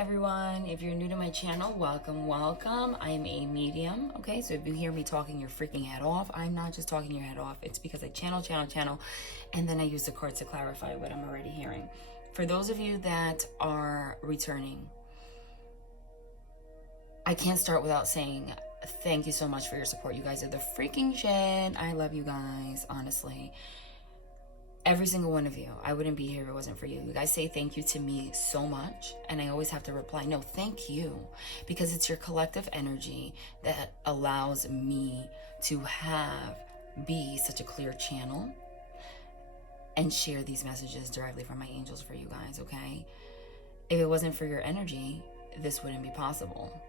everyone. If you're new to my channel, welcome. I am a medium, okay? So if you hear me talking your freaking head off, I'm not just talking your head off. It's because I channel, and then I use the cards to clarify what I'm already hearing. For those of you that are returning, I can't start without saying thank you so much for your support. You guys are the freaking shit. I love you guys, honestly. Every single one of you. I wouldn't be here if it wasn't for you. You guys say thank you to me so much, and I always have to reply, no, thank you, because it's your collective energy that allows me to be such a clear channel and share these messages directly from my angels for you guys, okay? If it wasn't for your energy, this wouldn't be possible.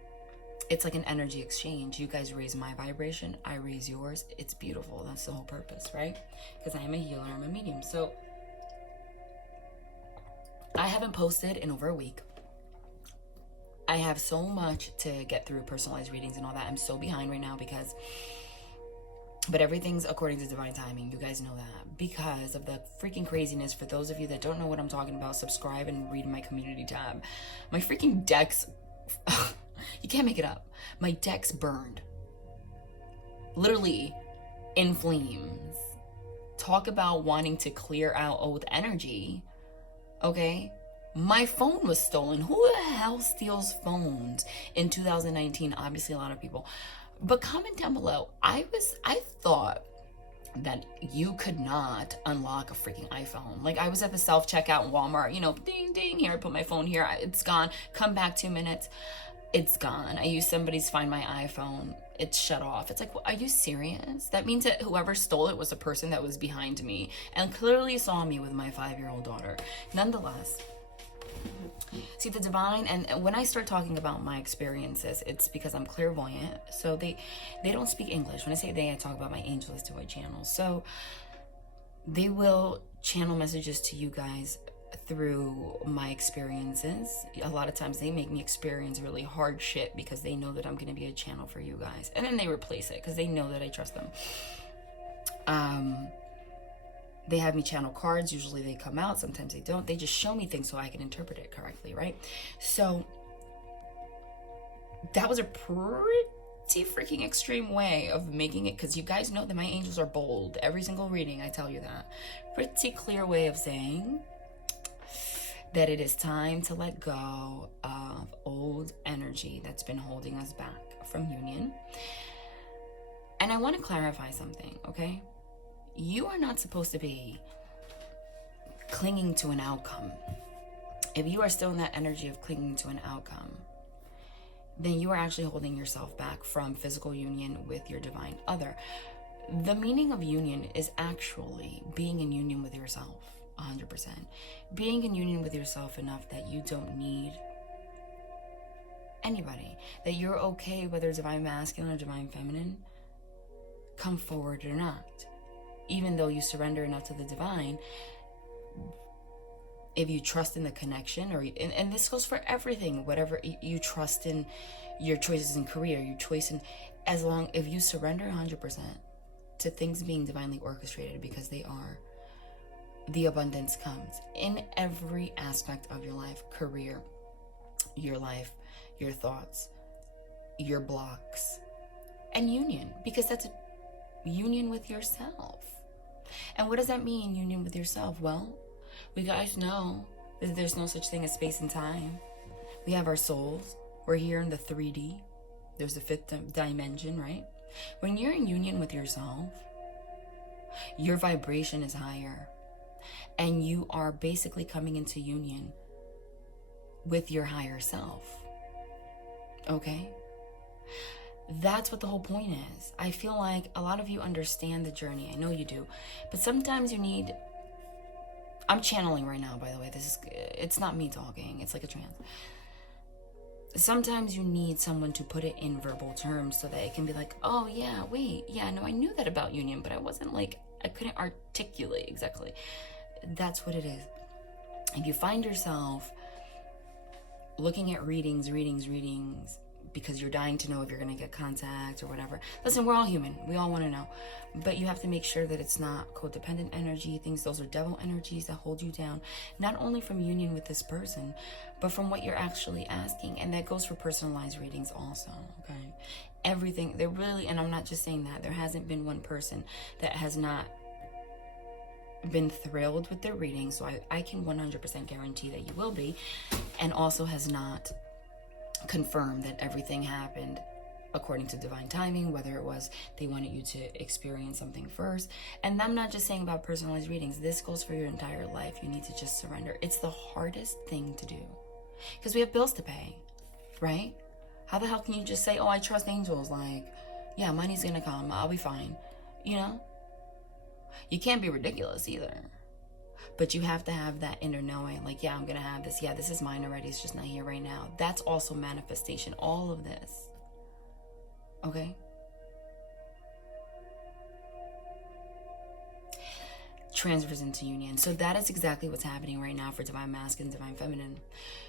It's like an energy exchange. You guys raise my vibration, I raise yours. It's beautiful. That's the whole purpose, right? Because I am a healer, I'm a medium. So I haven't posted in over a week. I have so much to get through, personalized readings and all that. I'm so behind right now but everything's according to divine timing. You guys know that. Because of the freaking craziness, for those of you that don't know what I'm talking about, subscribe and read my community tab. My freaking decks... You can't make it up. My deck's burned. Literally in flames. Talk about wanting to clear out old energy. Okay? My phone was stolen. Who the hell steals phones in 2019? Obviously a lot of people. But comment down below. I thought that you could not unlock a freaking iPhone. Like, I was at the self-checkout in Walmart, you know, ding, ding, here, I put my phone here, it's gone, come back 2 minutes. It's gone. I used somebody's Find My iPhone. It's shut off. It's like, well, are you serious? That means that whoever stole it was a person that was behind me and clearly saw me with my 5-year-old daughter. Nonetheless, see, the divine, and when I start talking about my experiences, it's because I'm clairvoyant. So they don't speak English. When I say they, I talk about my angels to my channels. So they will channel messages to you guys through my experiences. A lot of times they make me experience really hard shit because they know that I'm going to be a channel for you guys, and then they replace it because they know that I trust them. They have me channel cards. Usually they come out, sometimes they don't. They just show me things so I can interpret it correctly, right? So that was a pretty freaking extreme way of making it, because you guys know that my angels are bold. Every single reading I tell you that. Pretty clear way of saying that it is time to let go of old energy that's been holding us back from union. And I want to clarify something, okay? You are not supposed to be clinging to an outcome. If you are still in that energy of clinging to an outcome, then you are actually holding yourself back from physical union with your divine other. The meaning of union is actually being in union with yourself. 100%. Being in union with yourself enough that you don't need anybody. That you're okay whether divine masculine or divine feminine come forward or not. Even though you surrender enough to the divine, if you trust in the connection, and this goes for everything, whatever you trust in, your choices in career, your choice in, if you surrender 100% to things being divinely orchestrated, because they are, the abundance comes in every aspect of your life. Career, your life, your thoughts, your blocks, and union, because that's a union with yourself. And what does that mean, union with yourself? Well, we guys know that there's no such thing as space and time. We have our souls. We're here in the 3D. There's the 5th dimension, right? When you're in union with yourself, your vibration is higher. And you are basically coming into union with your higher self. Okay? That's what the whole point is. I feel like a lot of you understand the journey. I know you do. But sometimes you need... I'm channeling right now, by the way. It's not me talking. It's like a trance. Sometimes you need someone to put it in verbal terms so that it can be like, oh yeah, wait, yeah, no, I knew that about union, but I couldn't articulate exactly. That's what it is. If you find yourself looking at readings, because you're dying to know if you're going to get contact or whatever. Listen, we're all human. We all want to know. But you have to make sure that it's not codependent energy, things. Those are devil energies that hold you down, not only from union with this person, but from what you're actually asking. And that goes for personalized readings also, okay? Everything, they're really, and I'm not just saying that, there hasn't been one person that has not been thrilled with their reading, so I can 100% guarantee that you will be, and also has not confirmed that everything happened according to divine timing, whether it was they wanted you to experience something first. And I'm not just saying about personalized readings, this goes for your entire life. You need to just surrender. It's the hardest thing to do because we have bills to pay, right? How the hell can you just say, oh, I trust angels, like, yeah, money's gonna come, I'll be fine, you know? You can't be ridiculous either. But you have to have that inner knowing, like, yeah, I'm gonna have this. Yeah, this is mine already. It's just not here right now. That's also manifestation. All of this. Okay? Transfers into union. So that is exactly what's happening right now for Divine Masculine, Divine Feminine.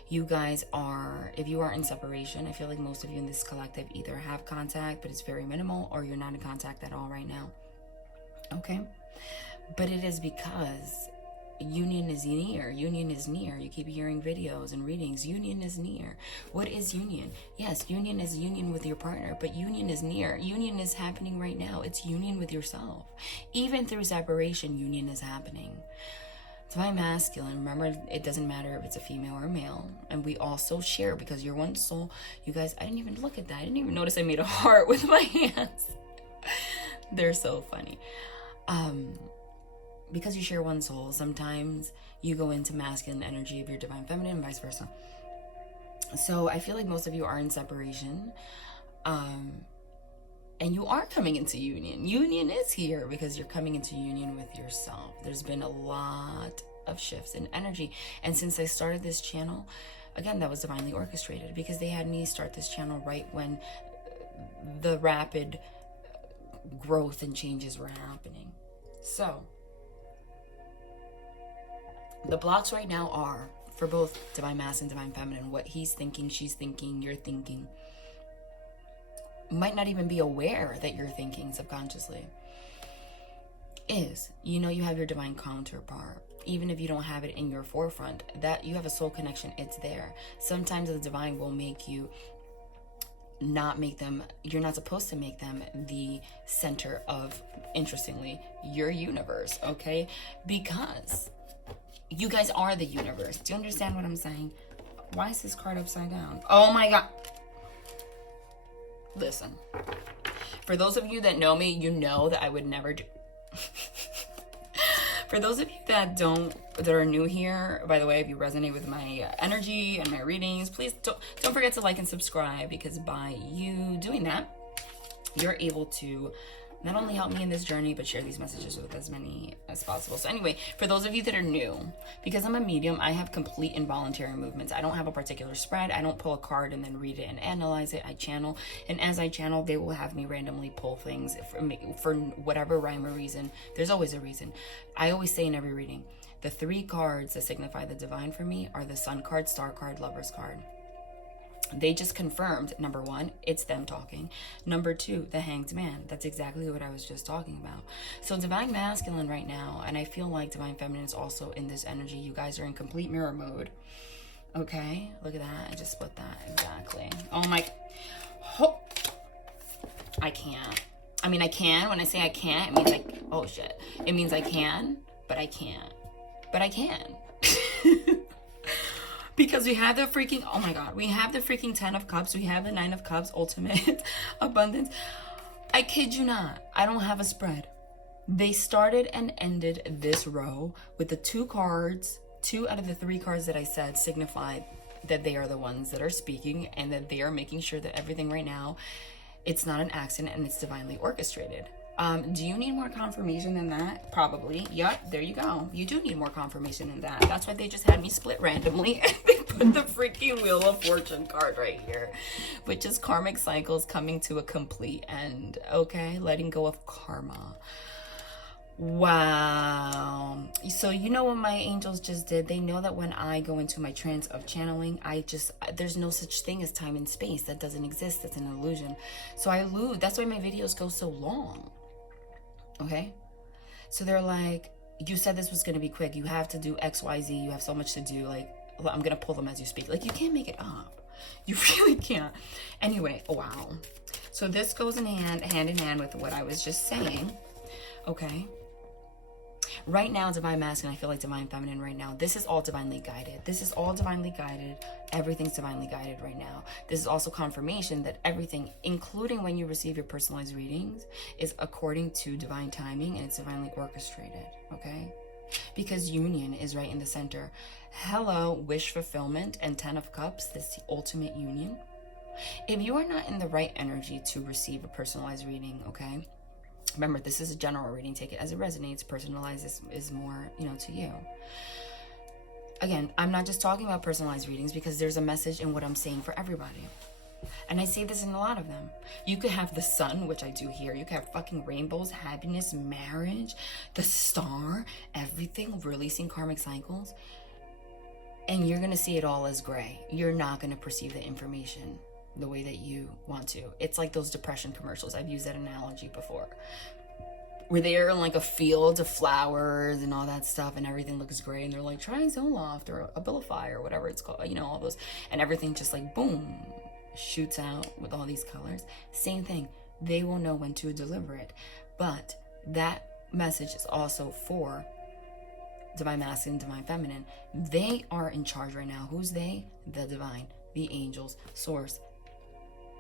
You guys are, if you are in separation, I feel like most of you in this collective either have contact, but it's very minimal, or you're not in contact at all right now. Okay? But it is because union is near. Union is near. You keep hearing videos and readings. Union is near. What is union? Yes, union is union with your partner, but union is near. Union is happening right now. It's union with yourself. Even through separation, union is happening. Divine Masculine, remember, it doesn't matter if it's a female or a male. And we also share because you're one soul. You guys, I didn't even look at that. I didn't even notice I made a heart with my hands. They're so funny. Because you share one soul, sometimes you go into masculine energy of your divine feminine and vice versa. So I feel like most of you are in separation. And you are coming into union. Union is here because you're coming into union with yourself. There's been a lot of shifts in energy. And since I started this channel, again, that was divinely orchestrated because they had me start this channel right when the rapid growth and changes were happening. So the blocks right now are for both divine masculine and divine feminine. What he's thinking, she's thinking, you're thinking. Might not even be aware that you're thinking subconsciously. Is, you know, you have your divine counterpart. Even if you don't have it in your forefront, that you have a soul connection, it's there. Sometimes the divine will make you not make them, you're not supposed to make them the center of, interestingly, your universe, okay? Because you guys are the universe. Do you understand what I'm saying? Why is this card upside down? Oh my God. Listen. For those of you that know me, you know that I would never do... For those of you that are new here, by the way, if you resonate with my energy and my readings, please don't forget to like and subscribe, because by you doing that, you're able to not only help me in this journey, but share these messages with as many as possible. So anyway, for those of you that are new, because I'm a medium, I have complete involuntary movements. I don't have a particular spread. I don't pull a card and then read it and analyze it. I channel. And as I channel, they will have me randomly pull things for whatever rhyme or reason. There's always a reason. I always say in every reading, the 3 cards that signify the divine for me are the Sun card, Star card, Lover's card. They just confirmed, number 1, it's them talking. Number 2, the Hanged Man. That's exactly what I was just talking about. So divine masculine right now, and I feel like divine feminine is also in this energy. You guys are in complete mirror mode. Okay, look at that. I just split that. Exactly. Oh my. I can't. I mean, I can. When I say I can't, it means like, oh shit. It means I can, but I can't. But I can. Because we have the freaking, oh my God, we have the freaking 10 of Cups. We have the 9 of Cups, ultimate abundance. I kid you not. I don't have a spread. They started and ended this row with the 2 cards. 2 out of the 3 cards that I said signified that they are the ones that are speaking and that they are making sure that everything right now, it's not an accident and it's divinely orchestrated. Do you need more confirmation than that? Probably. Yep, there you go. You do need more confirmation than that. That's why they just had me split randomly. And they put the freaking Wheel of Fortune card right here, which is karmic cycles coming to a complete end. Okay, letting go of karma. Wow. So you know what my angels just did? They know that when I go into my trance of channeling, there's no such thing as time and space. That doesn't exist. It's an illusion. So I lose. That's why my videos go so long. Okay? So they're like, you said this was going to be quick. You have to do X, Y, Z. You have so much to do. Like, I'm going to pull them as you speak. Like, you can't make it up. You really can't. Anyway, wow. So this goes in hand in hand with what I was just saying. Okay? Right now, Divine Masculine, I feel like Divine Feminine right now. This is all divinely guided. This is all divinely guided. Everything's divinely guided right now. This is also confirmation that everything, including when you receive your personalized readings, is according to divine timing and it's divinely orchestrated, okay? Because union is right in the center. Hello, wish fulfillment and 10 of Cups, this ultimate union. If you are not in the right energy to receive a personalized reading, okay? Remember, this is a general reading. Take it as it resonates. Personalized is more, to you. Again, I'm not just talking about personalized readings because there's a message in what I'm saying for everybody. And I say this in a lot of them. You could have the sun, which I do here. You could have fucking rainbows, happiness, marriage, the star, everything, releasing karmic cycles. And you're going to see it all as gray. You're not going to perceive the information the way that you want to. It's like those depression commercials. I've used that analogy before. Where they're in like a field of flowers and all that stuff and everything looks gray and they're like, try Zoloft or Abilify or whatever it's called, all those, and everything just like boom, shoots out with all these colors. Same thing. They will know when to deliver it. But that message is also for Divine Masculine, Divine Feminine. They are in charge right now. Who's they? The divine, the angels, source,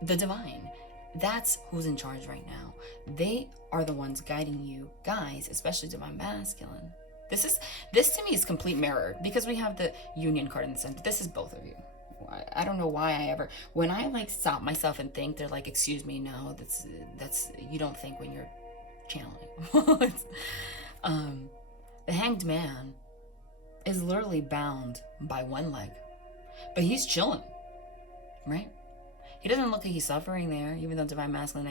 the divine. That's who's in charge right now. They are the ones guiding you guys, especially Divine Masculine. This to me is complete mirror because we have the union card in the center. This is both of you. I don't know why when I like stop myself and think, they're like, excuse me, no, that's you don't think when you're channeling. The Hanged Man is literally bound by one leg, but he's chilling, right? He doesn't look like he's suffering there, even though Divine Masculine,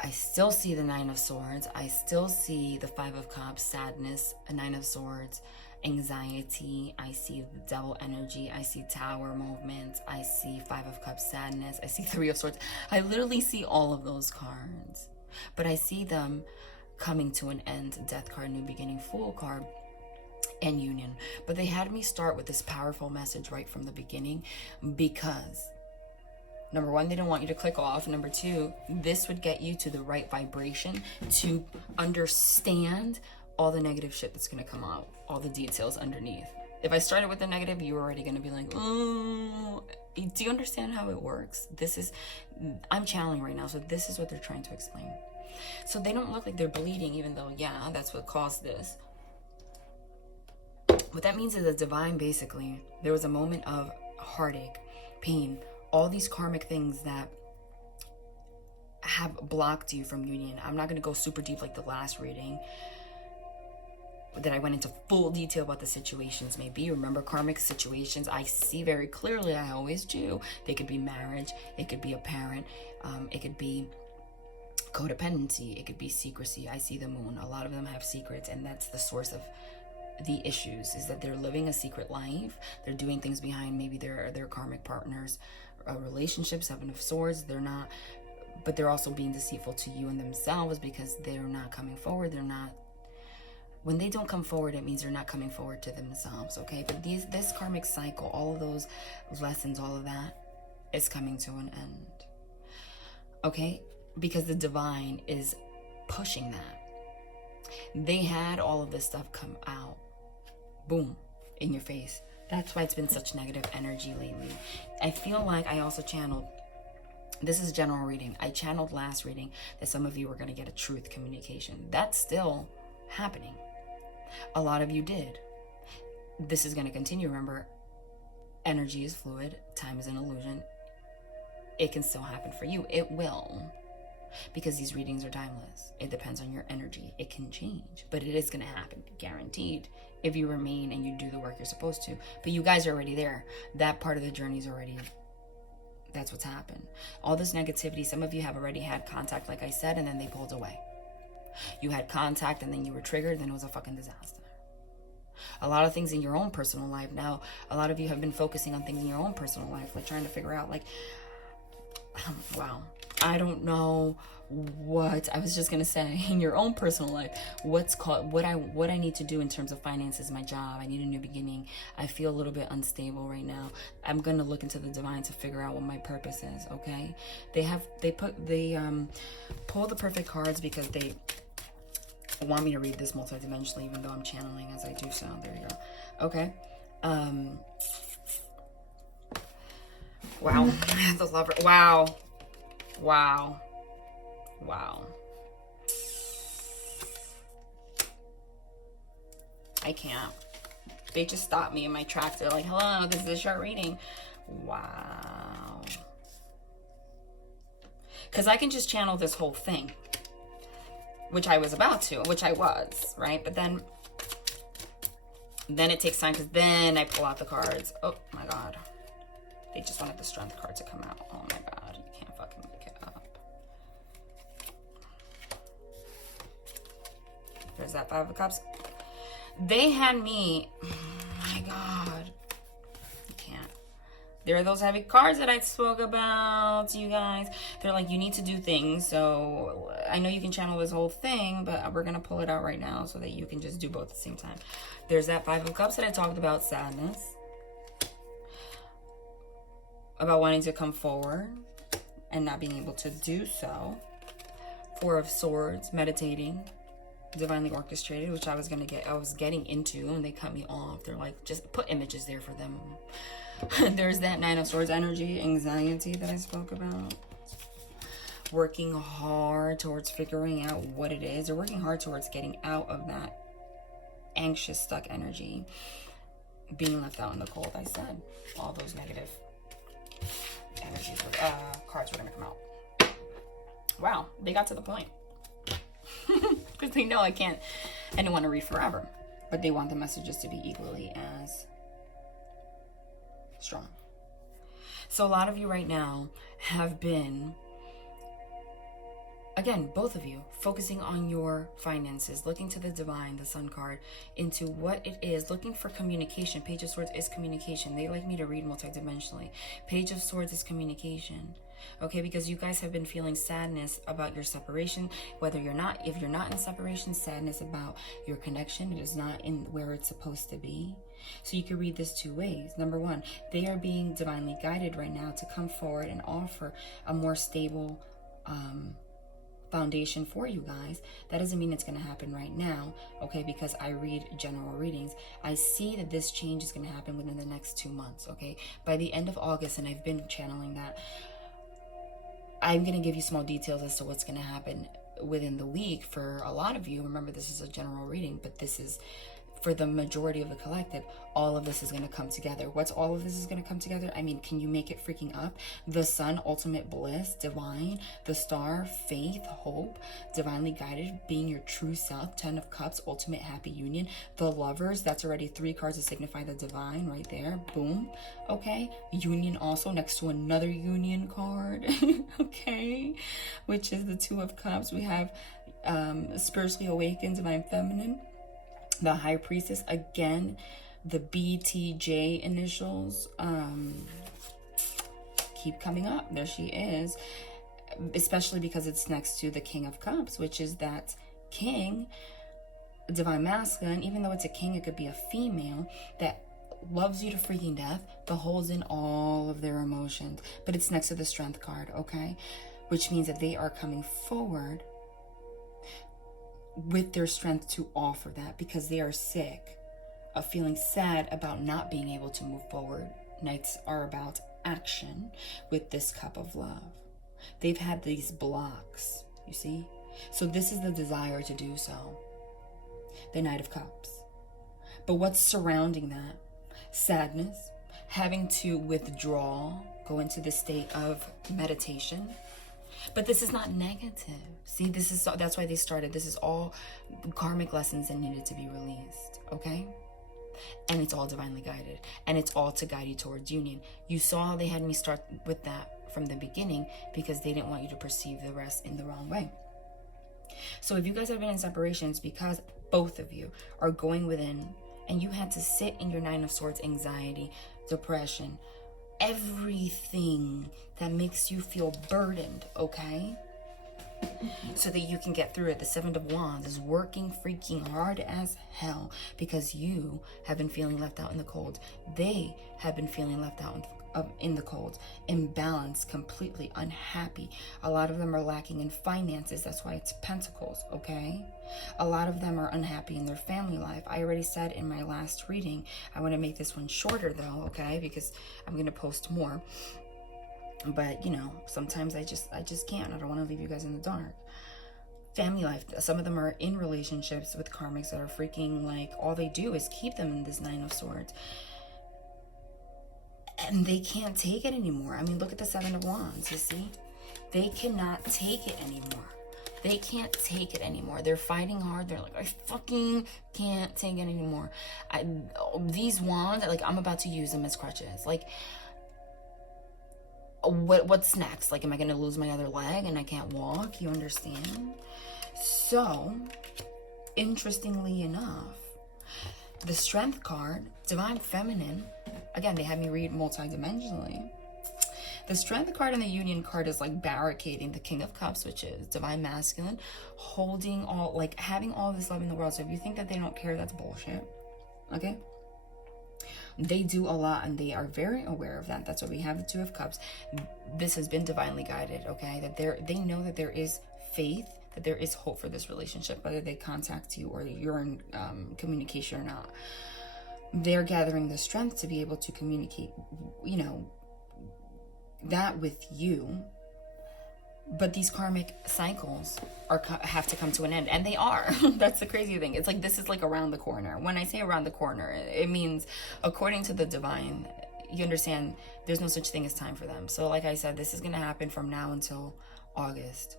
I still see the Nine of Swords. I still see the Five of Cups, sadness, a Nine of Swords, anxiety. I see the Devil energy. I see Tower movement. I see Five of Cups, sadness. I see Three of Swords. I literally see all of those cards, but I see them coming to an end. Death card, new beginning, Fool card, and union. But they had me start with this powerful message right from the beginning because number one, they don't want you to click off. Number two, this would get you to the right vibration to understand all the negative shit that's going to come out, all the details underneath. If I started with the negative, you're already going to be like, oh, do you understand how it works? I'm channeling right now, so this is what they're trying to explain. So they don't look like they're bleeding, even though, yeah, that's what caused this. What that means is the divine, basically, there was a moment of heartache, pain, all these karmic things that have blocked you from union. I'm not going to go super deep like the last reading that I went into full detail about the situations maybe. Remember, karmic situations, I see very clearly, I always do. They could be marriage, it could be a parent, it could be codependency, it could be secrecy. I see the moon. A lot of them have secrets, and that's the source of the issues, is that they're living a secret life. They're doing things behind maybe their karmic partners, relationships, Seven of Swords. They're not, but they're also being deceitful to you and themselves because they're not coming forward. When they don't come forward, it means they're not coming forward to themselves, okay? But this karmic cycle, all of those lessons, all of that is coming to an end, okay? Because the divine is pushing that. They had all of this stuff come out, boom, in your face. That's why it's been such negative energy lately. I feel like I also channeled, this is a general reading, I channeled last reading that some of you were going to get a truth communication. That's still happening. A lot of you did. This is going to continue. Remember, energy is fluid, time is an illusion. It can still happen for you. It will. Because these readings are timeless. It depends on your energy. It can change, but it is going to happen, guaranteed, if you remain and you do the work you're supposed to. But you guys are already there. That part of the journey is already, that's what's happened. All this negativity, some of you have already had contact, like I said, and then they pulled away. You had contact and then you were triggered, then it was a fucking disaster. A lot of things in your own personal life. Now, a lot of you have been focusing on things in your own personal life, like trying to figure out, like, wow, I don't know what I was just gonna say in your own personal life. What I need to do in terms of finances, my job. I need a new beginning. I feel a little bit unstable right now. I'm gonna look into the divine to figure out what my purpose is. Okay, they pull the perfect cards because they want me to read this multidimensionally, even though I'm channeling as I do so. There you go. Okay. Wow. The Lover. Wow. Wow. Wow. I can't. They just stopped me in my tracks. They're like, hello, this is a short reading. Wow. Because I can just channel this whole thing, which I was about to, which I was, right? But then it takes time, because then I pull out the cards. Oh my God. They just wanted the Strength card to come out. Oh my God. You can't fucking make it up. There's that Five of Cups. They had me, oh my God. You can't. There are those heavy cards that I spoke about, you guys. They're like, you need to do things. So I know you can channel this whole thing, but we're going to pull it out right now so that you can just do both at the same time. There's that Five of Cups that I talked about, sadness. About wanting to come forward and not being able to do so. Four of Swords, meditating, divinely orchestrated, which I was getting into, and they cut me off. They're like, just put images there for them. There's that Nine of Swords energy, anxiety that I spoke about. Working hard towards figuring out what it is. They're working hard towards getting out of that anxious, stuck energy. Being left out in the cold, I said. All those negative energies, cards were going to come out. Wow, they got to the point. Because they know I don't want to read forever. But they want the messages to be equally as strong. So a lot of you right now have been, again, both of you, focusing on your finances, looking to the divine, the Sun card, into what it is, looking for communication. Page of Swords is communication. They like me to read multidimensionally. Page of Swords is communication. Okay, because you guys have been feeling sadness about your separation, if you're not in separation, sadness about your connection. It is not in where it's supposed to be. So you can read this two ways. Number one, they are being divinely guided right now to come forward and offer a more stable foundation for you guys. That doesn't mean it's going to happen right now, okay, because I read general readings. I see that this change is going to happen within the next 2 months, okay? By the end of August, and I've been channeling that, I'm going to give you small details as to what's going to happen within the week for a lot of you. Remember, this is a general reading, but this is for the majority of the collective. All of this is going to come together. What's all of this is going to come together? I mean, can you make it freaking up? The Sun, ultimate bliss, divine. The Star, faith, hope, divinely guided, being your true self. 10 of Cups, ultimate happy union. The Lovers, that's already 3 cards to signify the divine right there. Boom. Okay. Union also next to another union card. Okay. Which is the 2 of Cups. We have spiritually awakened, divine feminine. The High Priestess, again, the BTJ initials keep coming up. There she is, especially because it's next to the King of Cups, which is that king, divine masculine. Even though it's a king, it could be a female that loves you to freaking death, but holds in all of their emotions. But it's next to the Strength card, okay? Which means that they are coming forward with their strength to offer that, because they are sick of feeling sad about not being able to move forward. Nights are about action with this Cup of Love. They've had these blocks, you see? So this is the desire to do so. The Knight of Cups. But what's surrounding that? Sadness, having to withdraw, go into the state of meditation. But this is not negative. See, that's why they started. This is all karmic lessons that needed to be released, okay? And it's all divinely guided. And it's all to guide you towards union. You saw how they had me start with that from the beginning, because they didn't want you to perceive the rest in the wrong way. So if you guys have been in separations, because both of you are going within, and you had to sit in your Nine of Swords, anxiety, depression, everything that makes you feel burdened, okay? So that you can get through it. The Seven of Wands is working freaking hard as hell because you have been feeling left out in the cold. They have been feeling left out in the cold, imbalanced, completely unhappy. A lot of them are lacking in finances. That's why it's Pentacles, okay? A lot of them are unhappy in their family life. I already said in my last reading, I want to make this one shorter though, okay? Because I'm going to post more. But, you know, sometimes I just can't. I don't want to leave you guys in the dark. Family life. Some of them are in relationships with karmics that are freaking like, all they do is keep them in this Nine of Swords. And they can't take it anymore. I mean, look at the Seven of Wands, you see? They cannot take it anymore. They can't take it anymore. They're fighting hard. They're like, I fucking can't take it anymore. These wands, like, I'm about to use them as crutches. Like, what's next? Like, am I going to lose my other leg and I can't walk? You understand? So, interestingly enough, the Strength card, Divine Feminine, again, they had me read multidimensionally. The Strength card and the Union card is like barricading the King of Cups, which is Divine Masculine, holding all, like, having all this love in the world. So if you think that they don't care, that's bullshit. Okay? They do a lot and they are very aware of that. That's why we have the Two of Cups. This has been divinely guided, okay? That they know that there is faith, that there is hope for this relationship, whether they contact you or you're in communication or not. They're gathering the strength to be able to communicate, you know, that with you. But these karmic cycles have to come to an end, and they are. That's the crazy thing. It's like, this is like around the corner. When I say around the corner, it means according to the divine, you understand, there's no such thing as time for them. So like I said, this is going to happen from now until August,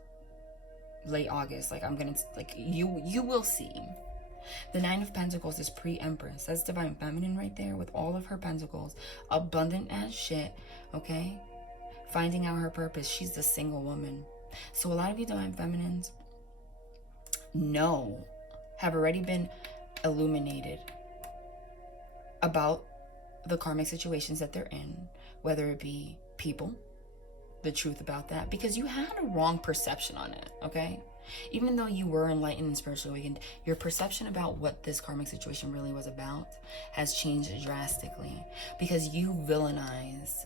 late August. Like, I'm going to, like, you will see. The Nine of Pentacles is pre-Empress. That's Divine Feminine right there with all of her pentacles. Abundant as shit, okay? Finding out her purpose. She's the single woman. So a lot of you Divine Feminines have already been illuminated about the karmic situations that they're in, whether it be people, the truth about that, because you had a wrong perception on it, okay? Even though you were enlightened and spiritually awakened, your perception about what this karmic situation really was about has changed drastically, because you villainize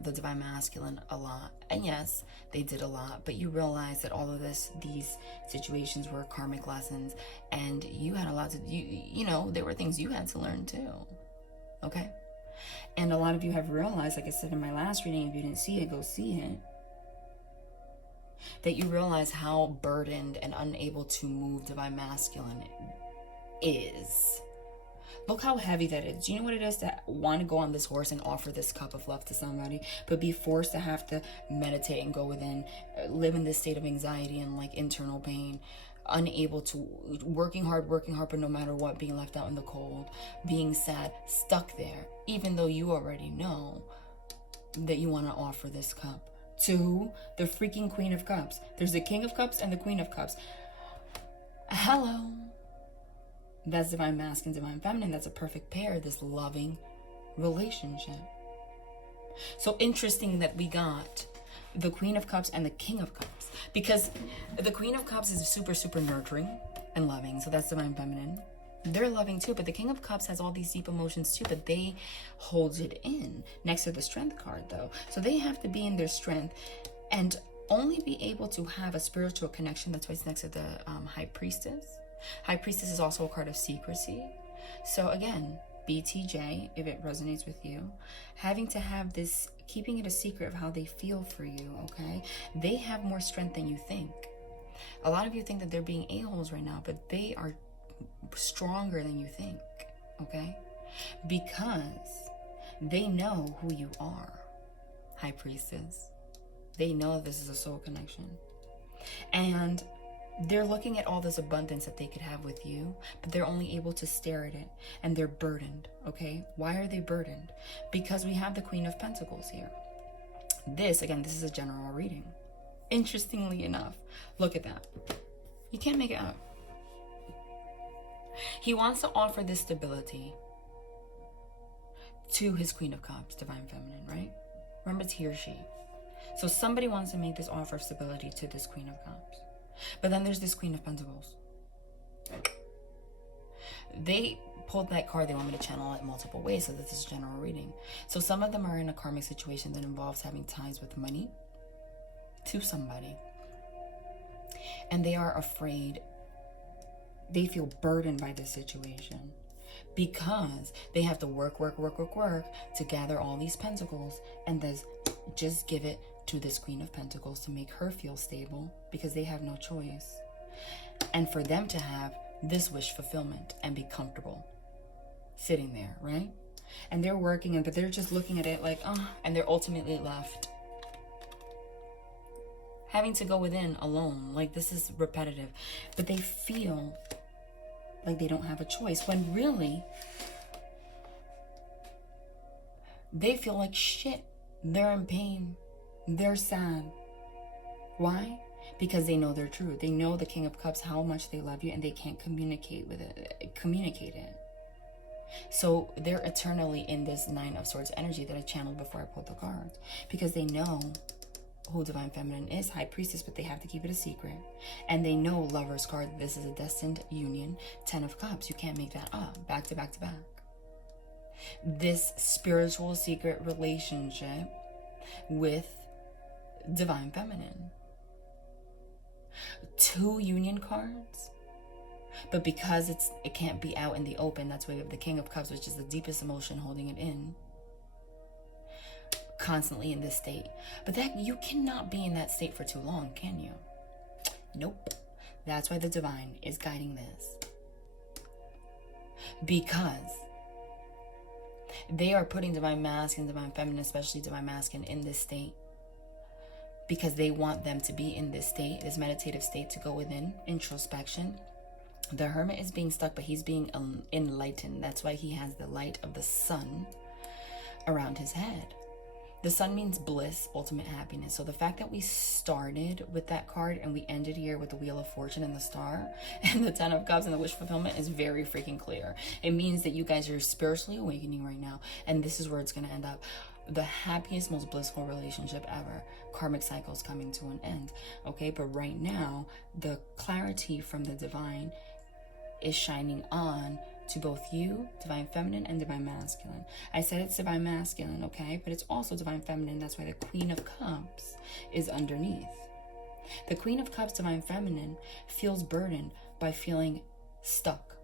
the Divine Masculine a lot. And yes, they did a lot, but you realize that all of these situations were karmic lessons, and you had a lot to, you know, there were things you had to learn too, okay? And a lot of you have realized, like I said in my last reading, if you didn't see it, go see it, that you realize how burdened and unable to move Divine Masculine is. Look how heavy that is. Do you know what it is to want to go on this horse and offer this cup of love to somebody, but be forced to have to meditate and go within, live in this state of anxiety and like internal pain, unable to, working hard, but no matter what, being left out in the cold, being sad, stuck there, even though you already know that you want to offer this cup to the freaking Queen of Cups. There's the King of Cups and the Queen of Cups. Hello. That's Divine Masculine, Divine Feminine. That's a perfect pair, this loving relationship. So interesting that we got the Queen of Cups and the King of Cups, because the Queen of Cups is super, super nurturing and loving. So that's Divine Feminine. They're loving too, but the King of Cups has all these deep emotions too, but they hold it in next to the Strength card though. So they have to be in their strength and only be able to have a spiritual connection. That's why it's next to the High Priestess. High Priestess is also a card of secrecy. So again, BTJ, if it resonates with you, having to have this, keeping it a secret of how they feel for you, okay? They have more strength than you think. A lot of you think that they're being a-holes right now, but they are stronger than you think, okay? Because they know who you are, High Priestess. They know this is a soul connection. And they're looking at all this abundance that they could have with you, but they're only able to stare at it, and they're burdened, okay? Why are they burdened? Because we have the Queen of Pentacles here. This, again, this is a general reading. Interestingly enough, look at that. You can't make it up. He wants to offer this stability to his Queen of Cups, Divine Feminine, right? Remember, it's he or she. So somebody wants to make this offer of stability to this Queen of Cups. But then there's this Queen of Pentacles. They pulled that card. They want me to channel it multiple ways, so this is a general reading. So some of them are in a karmic situation that involves having ties with money to somebody. And they are afraid. They feel burdened by this situation because they have to work to gather all these pentacles and just give it to this Queen of Pentacles to make her feel stable, because they have no choice. And for them to have this wish fulfillment and be comfortable sitting there, right? And they're working, but they're just looking at it like, and they're ultimately left having to go within alone. Like, this is repetitive, but they feel like they don't have a choice, when really they feel like shit. They're in pain. They're sad. Why? Because they know their truth. They know the King of Cups, how much they love you, and they can't communicate it. So they're eternally in this Nine of Swords energy that I channeled before I pulled the cards, because they know who Divine Feminine is, High Priestess, but they have to keep it a secret. And they know Lover's card, this is a destined union. 10 of Cups, you can't make that up. Back to back to back. This spiritual secret relationship with Divine Feminine. 2 union cards, but because it can't be out in the open, that's why we have the King of Cups, which is the deepest emotion, holding it in, constantly in this state. But that you cannot be in that state for too long, can you? Nope. That's why the Divine is guiding this, because they are putting Divine Masculine, Divine Feminine, especially Divine Masculine, in this state, because they want them to be in this state, this meditative state, to go within, introspection. The Hermit is being stuck, but he's being enlightened. That's why he has the light of the sun around his head. The sun means bliss, ultimate happiness. So the fact that we started with that card and we ended here with the Wheel of Fortune and the Star and the 10 of Cups and the wish fulfillment is very freaking clear. It means that you guys are spiritually awakening right now, and this is where it's going to end up. The happiest, most blissful relationship ever. Karmic cycles coming to an end. Okay, but right now, the clarity from the Divine is shining on to both you, Divine Feminine, and Divine Masculine. I said it's Divine Masculine, okay? But it's also Divine Feminine. That's why the Queen of Cups is underneath. The Queen of Cups, Divine Feminine, feels burdened by feeling stuck.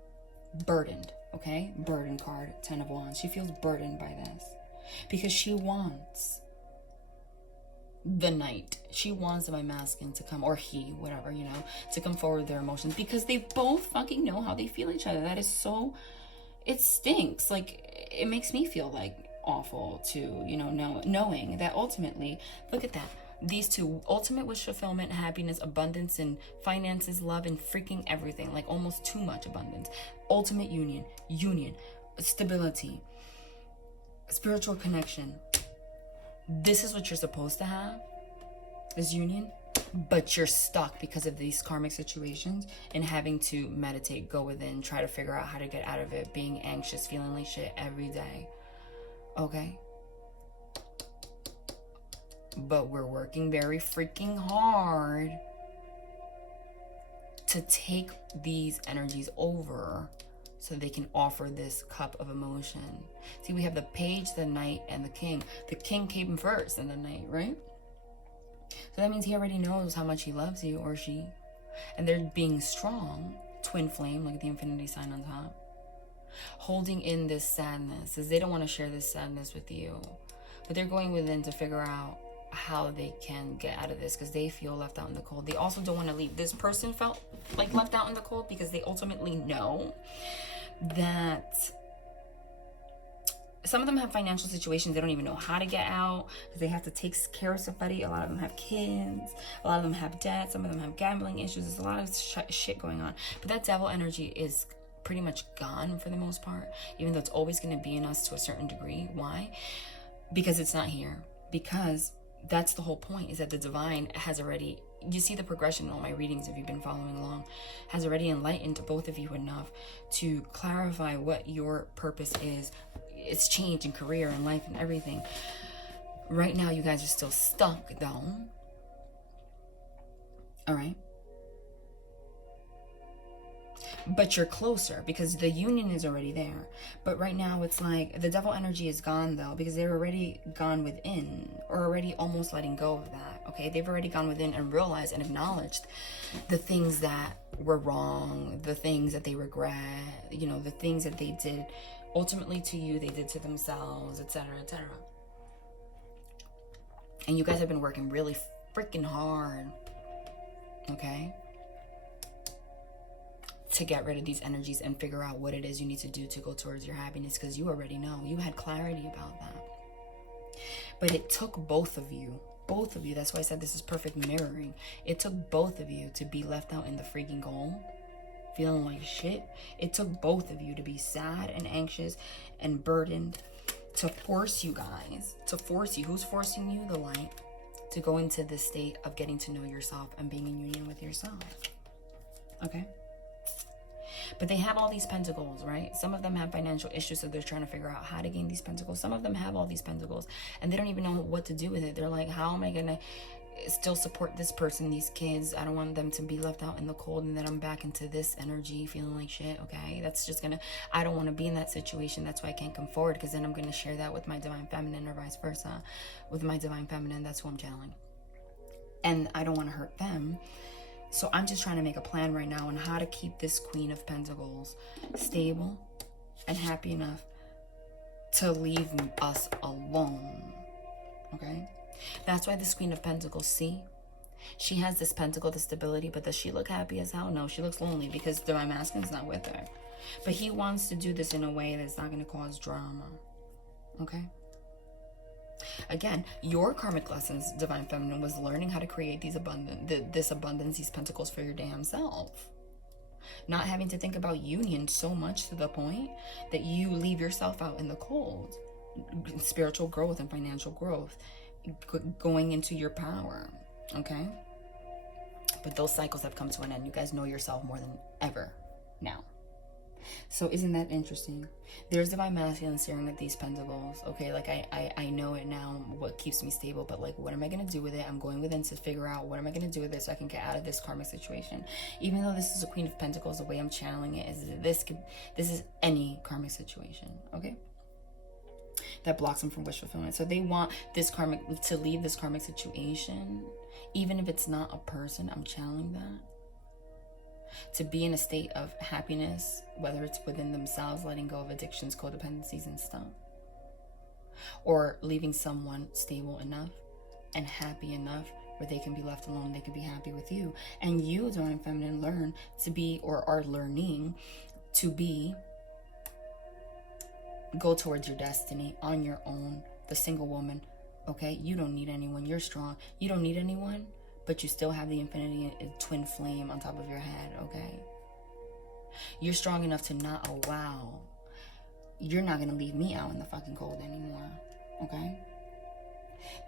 Burdened, okay? Burden card, 10 of Wands. She feels burdened by this because she wants the Knight. She wants Divine Masculine to come, or he, whatever, you know, to come forward with their emotions, because they both fucking know how they feel each other. That is so, it stinks. Like, it makes me feel like awful to, you know, knowing that ultimately, look at that. These two, ultimate wish fulfillment, happiness, abundance, and finances, love, and freaking everything. Like, almost too much abundance. Ultimate union, stability, spiritual connection. This is what you're supposed to have, this union, but you're stuck because of these karmic situations and having to meditate, go within, try to figure out how to get out of it, being anxious, feeling like shit every day, okay? But we're working very freaking hard to take these energies over so they can offer this cup of emotion. See, we have the Page, the Knight, and the King. The King came first and the Knight, right? So that means he already knows how much he loves you, or she. And they're being strong, twin flame, like the infinity sign on top, holding in this sadness, because they don't want to share this sadness with you. But they're going within to figure out how they can get out of this, because they feel left out in the cold. They also don't want to leave. This person felt like left out in the cold because they ultimately know that some of them have financial situations they don't even know how to get out, because they have to take care of somebody. A lot of them have kids, a lot of them have debt, some of them have gambling issues. There's a lot of shit going on, but that devil energy is pretty much gone for the most part, even though it's always going to be in us to a certain degree. Why? Because it's not here. Because that's the whole point, is that the Divine has already you see the progression in all my readings, if you've been following along, has already enlightened both of you enough to clarify what your purpose is. It's change in career and life and everything. Right now, you guys are still stuck, though. All right? But you're closer because the union is already there. But right now, it's like the devil energy is gone, though, because they're already gone within, or already almost letting go of that. Okay, they've already gone within and realized and acknowledged the things that were wrong, the things that they regret, you know, the things that they did ultimately to you, they did to themselves, etc., etc. And you guys have been working really freaking hard, okay, to get rid of these energies and figure out what it is you need to do to go towards your happiness, because you already know. You had clarity about that. But it took both of you. Both of you. That's why I said this is perfect mirroring. It took both of you to be left out in the freaking cold, feeling like shit. It took both of you to be sad and anxious and burdened, to force you guys, to force you. Who's forcing you? The light. To go into this state of getting to know yourself and being in union with yourself. Okay? But they have all these pentacles, right? Some of them have financial issues, so they're trying to figure out how to gain these pentacles. Some of them have all these pentacles, and they don't even know what to do with it. They're like, how am I going to still support this person, these kids? I don't want them to be left out in the cold, and then I'm back into this energy, feeling like shit, okay? That's just going to, I don't want to be in that situation. That's why I can't come forward, because then I'm going to share that with my divine feminine, or vice versa. With my divine feminine, that's who I'm channeling. And I don't want to hurt them. So I'm just trying to make a plan right now on how to keep this Queen of Pentacles stable and happy enough to leave us alone. Okay? That's why this Queen of Pentacles, see? She has this pentacle, the stability, but does she look happy as hell? No, she looks lonely because Divine Masculine's not with her. But he wants to do this in a way that's not going to cause drama. Okay? Again, your karmic lessons, Divine Feminine, was learning how to create these this abundance, these pentacles for your damn self. Not having to think about union so much to the point that you leave yourself out in the cold. Spiritual growth and financial growth. Going into your power. Okay? But those cycles have come to an end. You guys know yourself more than ever now. So isn't that interesting? There's Divine Masculine staring at these pentacles. Okay, like I know it now, what keeps me stable, but like, what am I going to do with it? I'm going within to figure out what am I going to do with this so I can get out of this karmic situation. Even though this is a Queen of Pentacles, the way I'm channeling it is this is any karmic situation, okay? That blocks them from wish fulfillment. So they want this karmic to leave this karmic situation, even if it's not a person. I'm channeling that. To be in a state of happiness, whether it's within themselves, letting go of addictions, codependencies and stuff, or leaving someone stable enough and happy enough where they can be left alone, they can be happy with you. And you, Divine Feminine, learn to be, or are learning to be, go towards your destiny on your own, the single woman, okay? You don't need anyone, you're strong. You don't need anyone, but you still have the infinity twin flame on top of your head, okay? You're strong enough to not allow, you're not gonna leave me out in the fucking cold anymore, okay?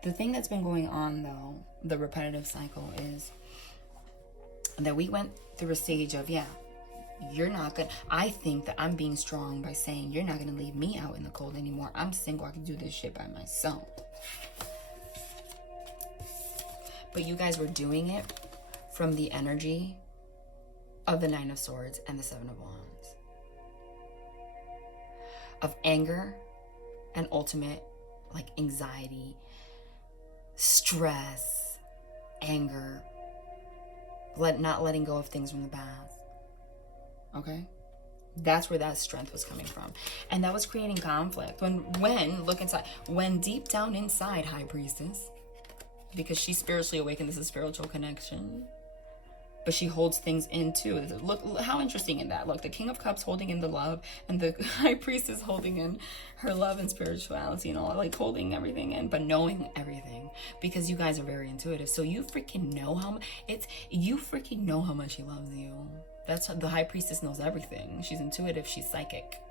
The thing that's been going on, though, the repetitive cycle, is that we went through a stage of, yeah, you're not gonna, I think that I'm being strong by saying you're not gonna leave me out in the cold anymore. I'm single, I can do this shit by myself. But you guys were doing it from the energy of the Nine of Swords and the Seven of Wands. Of anger and ultimate, like, anxiety, stress, anger, not letting go of things from the past. Okay? That's where that strength was coming from. And that was creating conflict. When, look inside, when deep down inside, High Priestess, because she's spiritually awakened, this is spiritual connection, but she holds things in too. Look how interesting in that. Look, the King of Cups holding in the love, and the High Priestess holding in her love and spirituality and all, like holding everything in, but knowing everything, because you guys are very intuitive. So you freaking know how you freaking know how much he loves you. That's how the High Priestess knows everything. She's intuitive, she's psychic.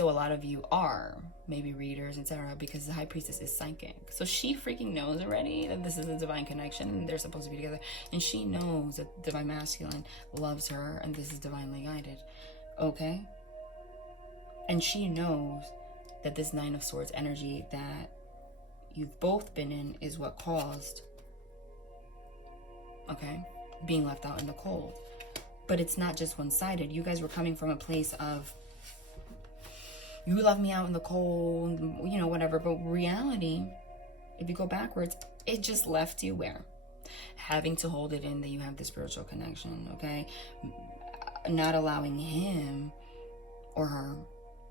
So a lot of you are maybe readers, etc., because the high priestess is psychic. So she freaking knows already that this is a divine connection and they're supposed to be together. And she knows that divine masculine loves her and this is divinely guided. Okay? And she knows that this Nine of Swords energy that you've both been in is what caused, okay, being left out in the cold. But it's not just one-sided. You guys were coming from a place of, you left me out in the cold, you know, whatever. But reality, if you go backwards, it just left you where? Having to hold it in that you have the spiritual connection, okay? Not allowing him or her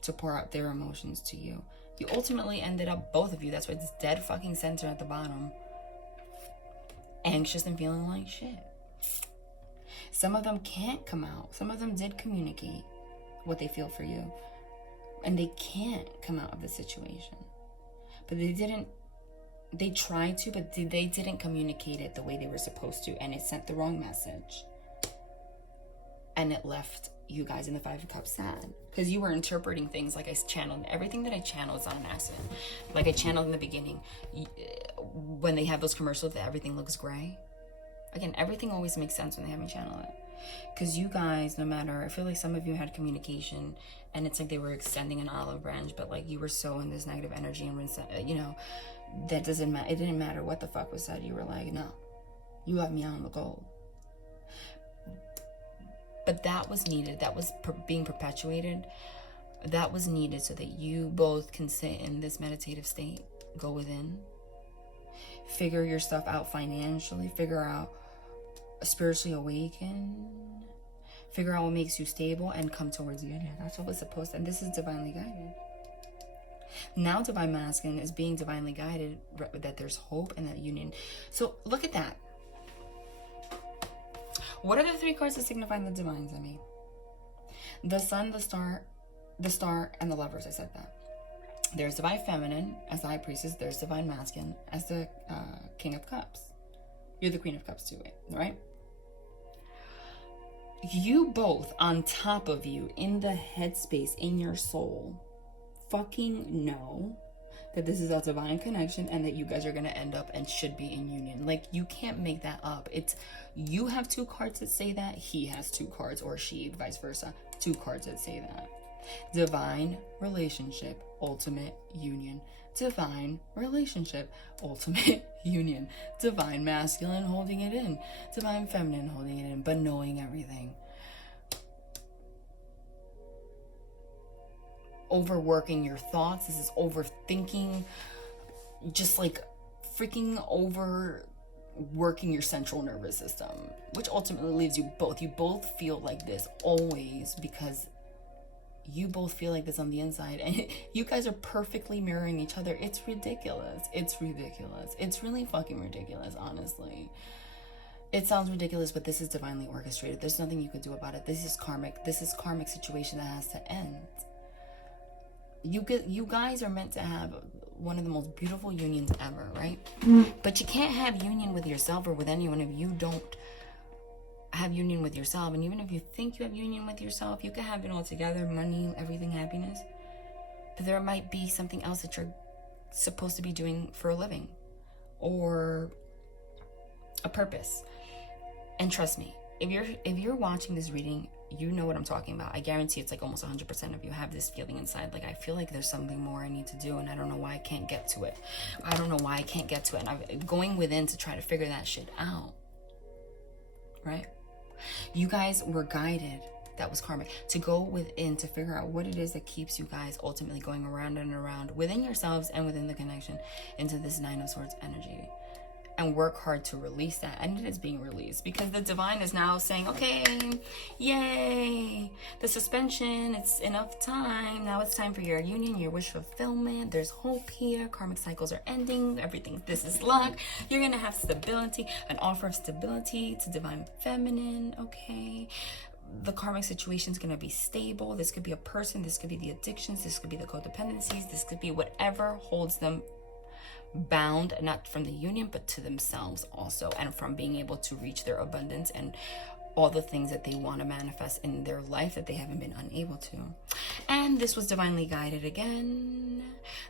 to pour out their emotions to you. You ultimately ended up, both of you, that's why it's dead fucking center at the bottom, anxious and feeling like shit. Some of them can't come out. Some of them did communicate what they feel for you, and they can't come out of the situation. But they tried to, but they didn't communicate it the way they were supposed to, and it sent the wrong message. And it left you guys in the Five of Cups sad, because you were interpreting things like I channeled. Everything that I channel is not an accident. Like I channeled in the beginning, when they have those commercials that everything looks gray. Again, everything always makes sense when they have me channel it. Because you guys, no matter, I feel like some of you had communication and it's like they were extending an olive branch, but like you were so in this negative energy and, you know, that doesn't matter. It didn't matter what the fuck was said. You were like, no, you left me out in the cold. But that was needed. That was being perpetuated. That was needed so that you both can sit in this meditative state, go within, figure your stuff out financially, figure out spiritually awaken, figure out what makes you stable, and come towards union. That's what was supposed to, and this is divinely guided. Now divine masculine is being divinely guided, that there's hope and that union. So look at that. What are the three cards that signify the divines, I mean? The sun, the star, and the lovers. I said that. There's divine feminine as the high priestess. There's divine masculine as the king of cups. You're the queen of cups too, right? You both, on top of you, in the headspace, in your soul, fucking know that this is a divine connection and that you guys are going to end up and should be in union. Like, you can't make that up. It's, you have two cards that say that, he has two cards, or she, vice versa, two cards that say that. Divine relationship, ultimate union. Divine relationship, ultimate union. Divine masculine holding it in. Divine feminine holding it in, but knowing everything. Overworking your thoughts. This is overthinking. Just like freaking overworking your central nervous system, which ultimately leaves you both. You both feel like this always because you both feel like this on the inside, and you guys are perfectly mirroring each other. It's ridiculous. It's ridiculous. It's really fucking ridiculous, honestly. It sounds ridiculous, but this is divinely orchestrated. There's nothing you could do about it. This is karmic. This is karmic situation that has to end. You guys are meant to have one of the most beautiful unions ever, right? But you can't have union with yourself or with anyone if you don't have union with yourself. And even if you think you have union with yourself, you can have it all together, money, everything, happiness. But there might be something else that you're supposed to be doing for a living or a purpose. And trust me, if you're watching this reading, you know what I'm talking about. I guarantee it's like almost 100% of you have this feeling inside. Like, I feel like there's something more I need to do, and I don't know why I can't get to it. I don't know why I can't get to it. And I'm going within to try to figure that shit out. Right? You guys were guided, that was karmic, to go within to figure out what it is that keeps you guys ultimately going around and around within yourselves and within the connection into this Nine of Swords energy. And work hard to release that. And it is being released because the divine is now saying, okay, yay, the suspension, it's enough time. Now it's time for your union, your wish fulfillment. There's hope here. Karmic cycles are ending. Everything, this is luck. You're going to have stability, an offer of stability to divine feminine, okay? The karmic situation is going to be stable. This could be a person. This could be the addictions. This could be the codependencies. This could be whatever holds them bound, not from the union but to themselves also, and from being able to reach their abundance and all the things that they want to manifest in their life that they haven't been unable to. And this was divinely guided again.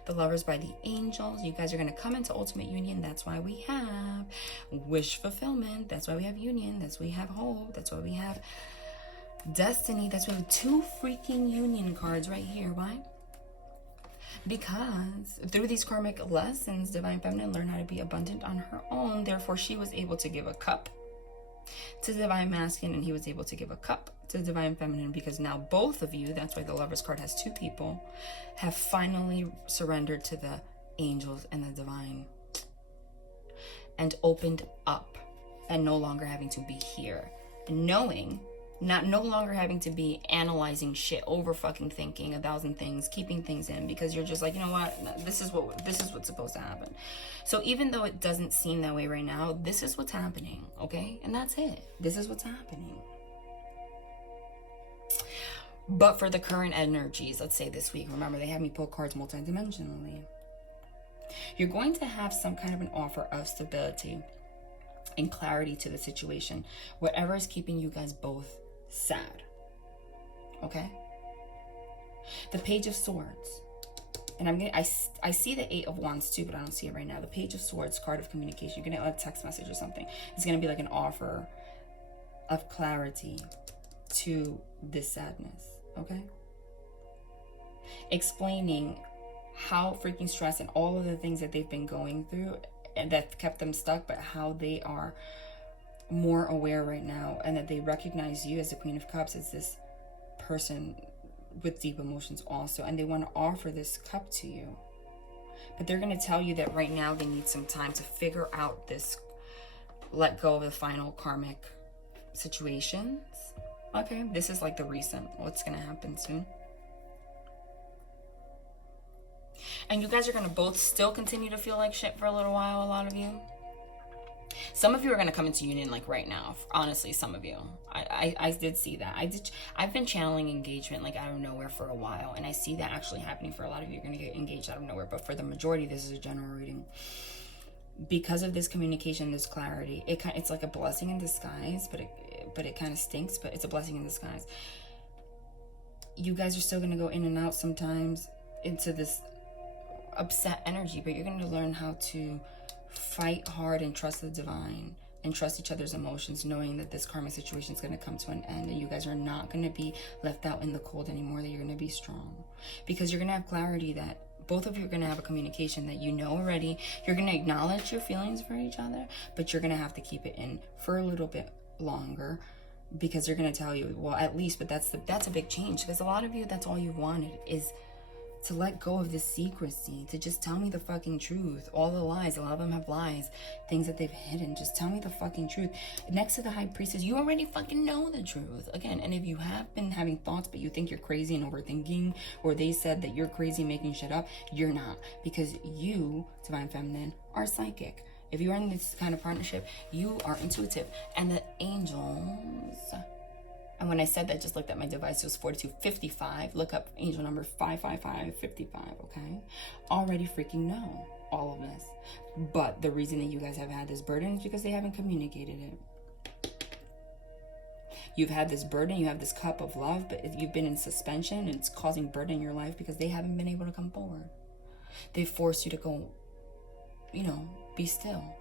The Lovers by the angels. You guys are going to come into ultimate union. That's why we have wish fulfillment. That's why we have union. That's why we have hope. That's why we have destiny. That's why we have 2 freaking union cards right here. Why? Because through these karmic lessons, Divine Feminine learned how to be abundant on her own. Therefore, she was able to give a cup to Divine Masculine, and he was able to give a cup to Divine Feminine, because now both of you, that's why the Lovers card has 2 people, have finally surrendered to the angels and the divine and opened up, and no longer having to be here, knowing, no longer having to be analyzing shit, over fucking thinking 1,000 things, keeping things in, because you're just like, you know what, this is what's supposed to happen. So even though it doesn't seem that way right now, this is what's happening, okay? And that's it. This is what's happening. But for the current energies, let's say this week, remember they have me pull cards multidimensionally. You're going to have some kind of an offer of stability and clarity to the situation, whatever is keeping you guys both sad. Okay? The Page of Swords. And I see the 8 of Wands too, but I don't see it right now. The Page of Swords, card of communication. You're gonna get a text message or something. It's gonna be like an offer of clarity to this sadness. Okay? Explaining how freaking stressed and all of the things that they've been going through and that kept them stuck, but how they are more aware right now, and that they recognize you as the Queen of Cups as this person with deep emotions also, and they want to offer this cup to you. But they're going to tell you that right now they need some time to figure out this, let go of the final karmic situations. Okay, this is like the recent, what's going to happen soon. And you guys are going to both still continue to feel like shit for a little while, a lot of you. Some of you are going to come into union like right now. Honestly, some of you. I did see that. I've been channeling engagement like out of nowhere for a while. And I see that actually happening for a lot of you. You're going to get engaged out of nowhere. But for the majority, this is a general reading. Because of this communication, this clarity, it's like a blessing in disguise. But it kind of stinks. But it's a blessing in disguise. You guys are still going to go in and out sometimes into this upset energy. But you're going to learn how to fight hard and trust the divine and trust each other's emotions, knowing that this karmic situation is going to come to an end, and you guys are not going to be left out in the cold anymore, that you're going to be strong, because you're going to have clarity that both of you are going to have a communication that you know already. You're going to acknowledge your feelings for each other, but you're going to have to keep it in for a little bit longer, because they're going to tell you, well, at least, but that's a big change, because a lot of you, that's all you've wanted is to let go of this secrecy, to just tell me the fucking truth. All the lies, a lot of them have lies, things that they've hidden. Just tell me the fucking truth. Next to the High Priestess, you already fucking know the truth. Again, and if you have been having thoughts, but you think you're crazy and overthinking, or they said that you're crazy making shit up, you're not. Because you, Divine Feminine, are psychic. If you are in this kind of partnership, you are intuitive. And the angels... And when I said that, just looked at my device, it was 4255. Look up angel number 55555, okay? Already freaking know all of this. But the reason that you guys have had this burden is because they haven't communicated it. You've had this burden, you have this cup of love, but you've been in suspension, and it's causing burden in your life because they haven't been able to come forward. They forced you to go, be still.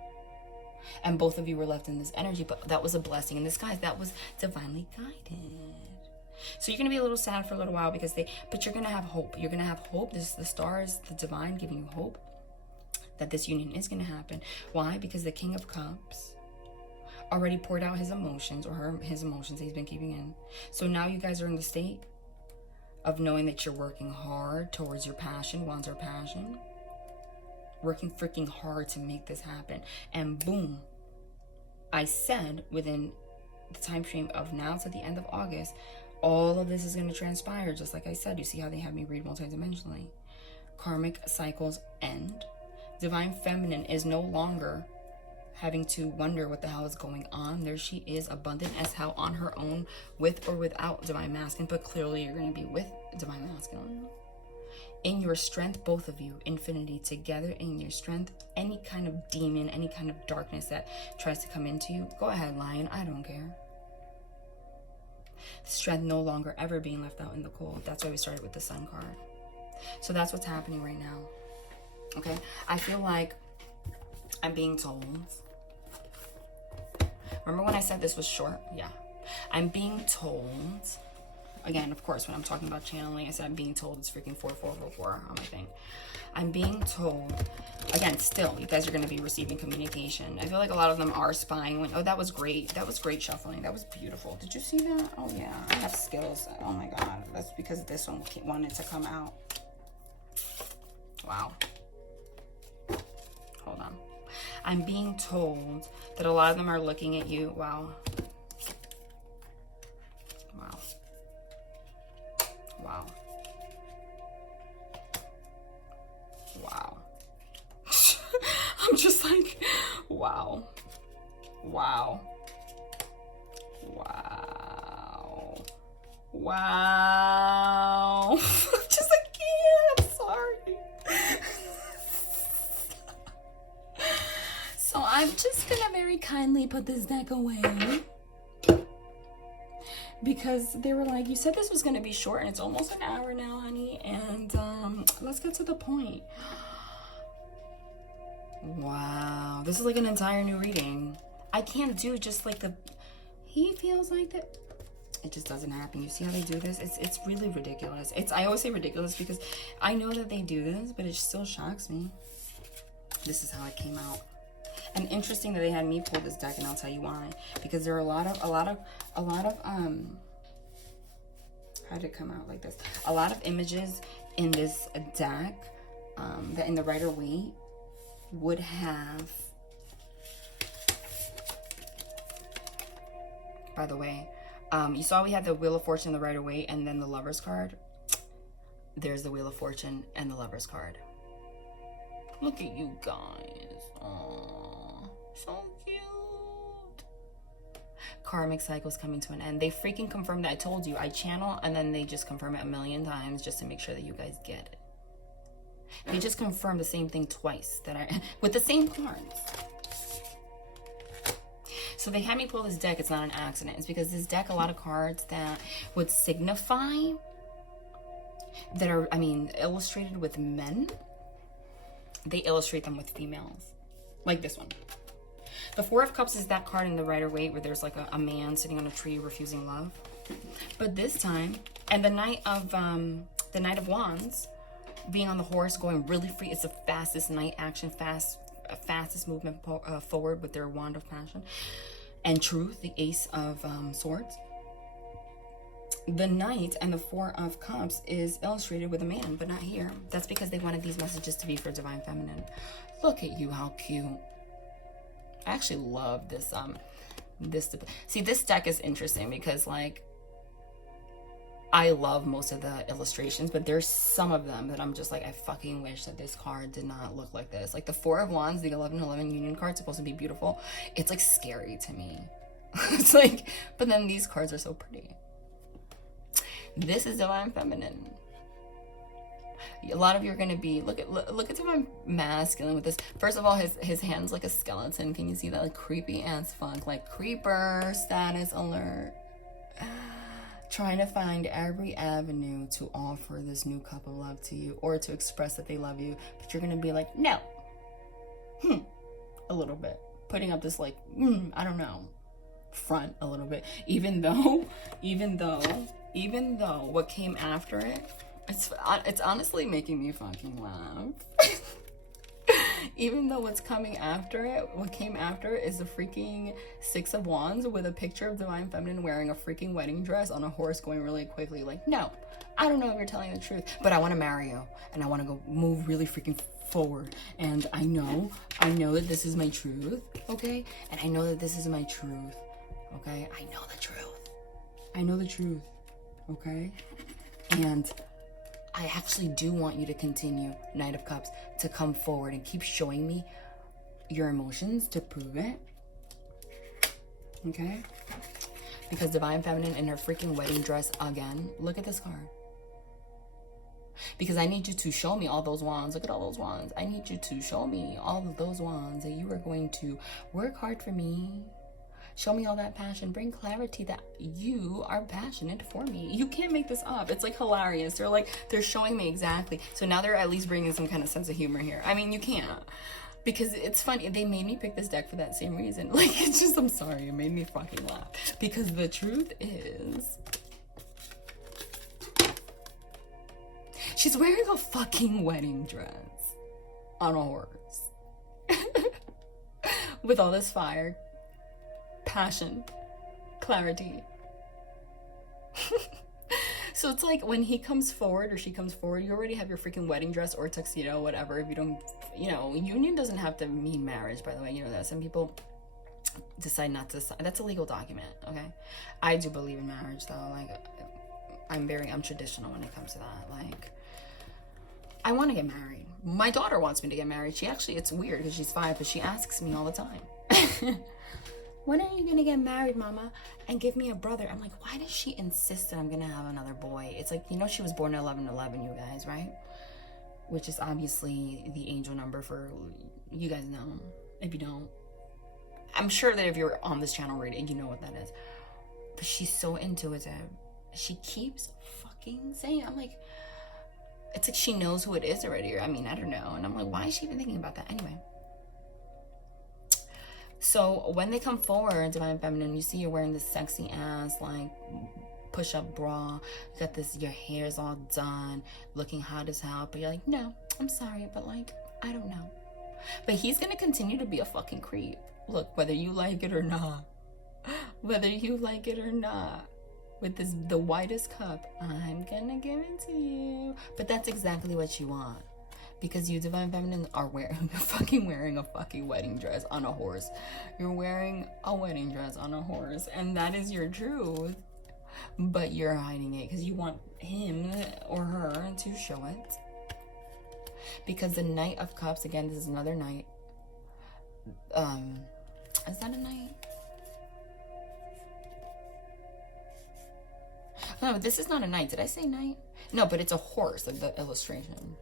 And both of you were left in this energy, but that was a blessing in disguise. That was divinely guided. So you're going to be a little sad for a little while but you're going to have hope. You're going to have hope. This is the stars, the divine giving you hope that this union is going to happen. Why? Because the King of Cups already poured out his emotions, or his emotions that he's been keeping in. So now you guys are in the state of knowing that you're working hard towards your passion, Wands are passion. Working freaking hard to make this happen, and boom, I said within the time frame of now to the end of August, all of this is going to transpire, just like I said. You see how they have me read multidimensionally. Karmic cycles end. Divine Feminine is no longer having to wonder what the hell is going on. There she is, abundant as hell on her own, with or without Divine Masculine, but clearly you're going to be with Divine Masculine. In your strength, both of you, infinity together in your strength. Any kind of demon, any kind of darkness that tries to come into you, go ahead, Lion, I don't care. Strength no longer ever being left out in the cold. That's why we started with the Sun card. So that's what's happening right now. Okay? I feel like I'm being told. Remember when I said this was short? Yeah. I'm being told. Again, of course, when I'm talking about channeling, I said I'm being told it's freaking 4444 on my thing. I'm being told, again, still, you guys are going to be receiving communication. I feel like a lot of them are spying. When, oh, that was great. That was great shuffling. That was beautiful. Did you see that? Oh, yeah. I have skills. Oh, my God. That's because this one wanted to come out. Wow. Hold on. I'm being told that a lot of them are looking at you. Wow. Wow. Wow. Wow. I'm just like, wow. Wow. Wow. Wow. Just like, yeah, I'm sorry. So I'm just gonna very kindly put this deck away. Because they were like, you said this was gonna be short and it's almost an hour now, honey. And let's get to the point. Wow, this is like an entire new reading. I can't do just like the, he feels like that. It just doesn't happen. You see how they do this? It's really ridiculous. I always say ridiculous because I know that they do this, but it still shocks me. This is how it came out. And interesting that they had me pull this deck, and I'll tell you why. Because there are a lot of how did it come out like this? A lot of images in this deck that in the Rider-Waite would have. By the way, you saw we had the Wheel of Fortune, the Rider-Waite, and then the Lover's card. There's the Wheel of Fortune and the Lover's card. Look at you guys. Aww, so cute. Karmic cycles coming to an end. They freaking confirmed that. I told you, I channel, and then they just confirm it a million times just to make sure that you guys get it. They just confirmed the same thing twice, that with the same cards. So they had me pull this deck. It's not an accident. It's because this deck, a lot of cards that would signify, that are, I mean, illustrated with men, they illustrate them with females. Like this one. The Four of Cups is that card in the Rider-Waite where there's like a man sitting on a tree refusing love. But this time, and the Knight of Wands being on the horse, going really free. It's the fastest knight action, fastest movement forward with their wand of passion. And Truth, the Ace of Swords. The Knight and the Four of Cups is illustrated with a man, but not here. That's because they wanted these messages to be for Divine Feminine. Look at you, how cute. I actually love this. See, this deck is interesting because, like, I love most of the illustrations, but there's some of them that I'm just like, I fucking wish that this card did not look like this. Like the Four of Wands, the 11-11 Union card, supposed to be beautiful. It's like scary to me. It's like, but then these cards are so pretty. This is Divine Feminine. A lot of you are going to be, look at Divine Masculine with this. First of all, his hand's like a skeleton. Can you see that? Like creepy ass fuck, like creeper status alert. Trying to find every avenue to offer this new cup of love to you, or to express that they love you, but you're gonna be like, no. A little bit. Putting up this like, I don't know, front a little bit. Even though what came after it, it's honestly making me fucking laugh. Even though what came after it is a freaking Six of Wands with a picture of Divine Feminine wearing a freaking wedding dress on a horse going really quickly. Like, no, I don't know if you're telling the truth, but I want to marry you and I want to go move really freaking forward. And I know that this is my truth, okay? And I know that this is my truth, okay? I know the truth. I know the truth, okay? And I actually do want you to continue, Knight of Cups, to come forward and keep showing me your emotions to prove it. Okay? Because Divine Feminine in her freaking wedding dress again. Look at this card. Because I need you to show me all those wands. Look at all those wands. I need you to show me all of those wands that you are going to work hard for me. Show me all that passion. Bring clarity that you are passionate for me. You can't make this up. It's like hilarious. They're showing me exactly. So now they're at least bringing some kind of sense of humor here. I mean, you can't. Because it's funny. They made me pick this deck for that same reason. Like, it's just, I'm sorry. It made me fucking laugh. Because the truth is, she's wearing a fucking wedding dress on a horse. With all this fire, passion, clarity. So it's like when he comes forward or she comes forward, you already have your freaking wedding dress or tuxedo, whatever. If you don't, you know, union doesn't have to mean marriage, by the way. You know that some people decide not to sign. That's a legal document, okay? I do believe in marriage, though. Like, I'm traditional when it comes to that. Like, I want to get married. My daughter wants me to get married. She actually, it's weird because she's 5, but she asks me all the time. When are you going to get married, mama? And give me a brother. I'm like, why does she insist that I'm going to have another boy? It's like, you know, she was born 11/11, you guys, right? Which is obviously the angel number for, you guys know. If you don't, I'm sure that if you're on this channel already, you know what that is. But she's so intuitive. She keeps fucking saying, I'm like, it's like she knows who it is already. I mean, I don't know. And I'm like, why is she even thinking about that? Anyway. So when they come forward, Divine Feminine, you see you're wearing this sexy ass, like, push-up bra. You got this, your hair's all done, looking hot as hell. But you're like, no, I'm sorry, but like, I don't know. But he's going to continue to be a fucking creep. Look, whether you like it or not. Whether you like it or not. With this, the whitest cup, I'm gonna give it to you. But that's exactly what you want. Because you, Divine Feminine, are wearing a fucking wedding dress on a horse. You're wearing a wedding dress on a horse. And that is your truth. But you're hiding it because you want him or her to show it. Because the Knight of Cups, again, this is another knight. Is that a knight? No, this is not a knight. Did I say knight? No, but it's a horse, like the illustration.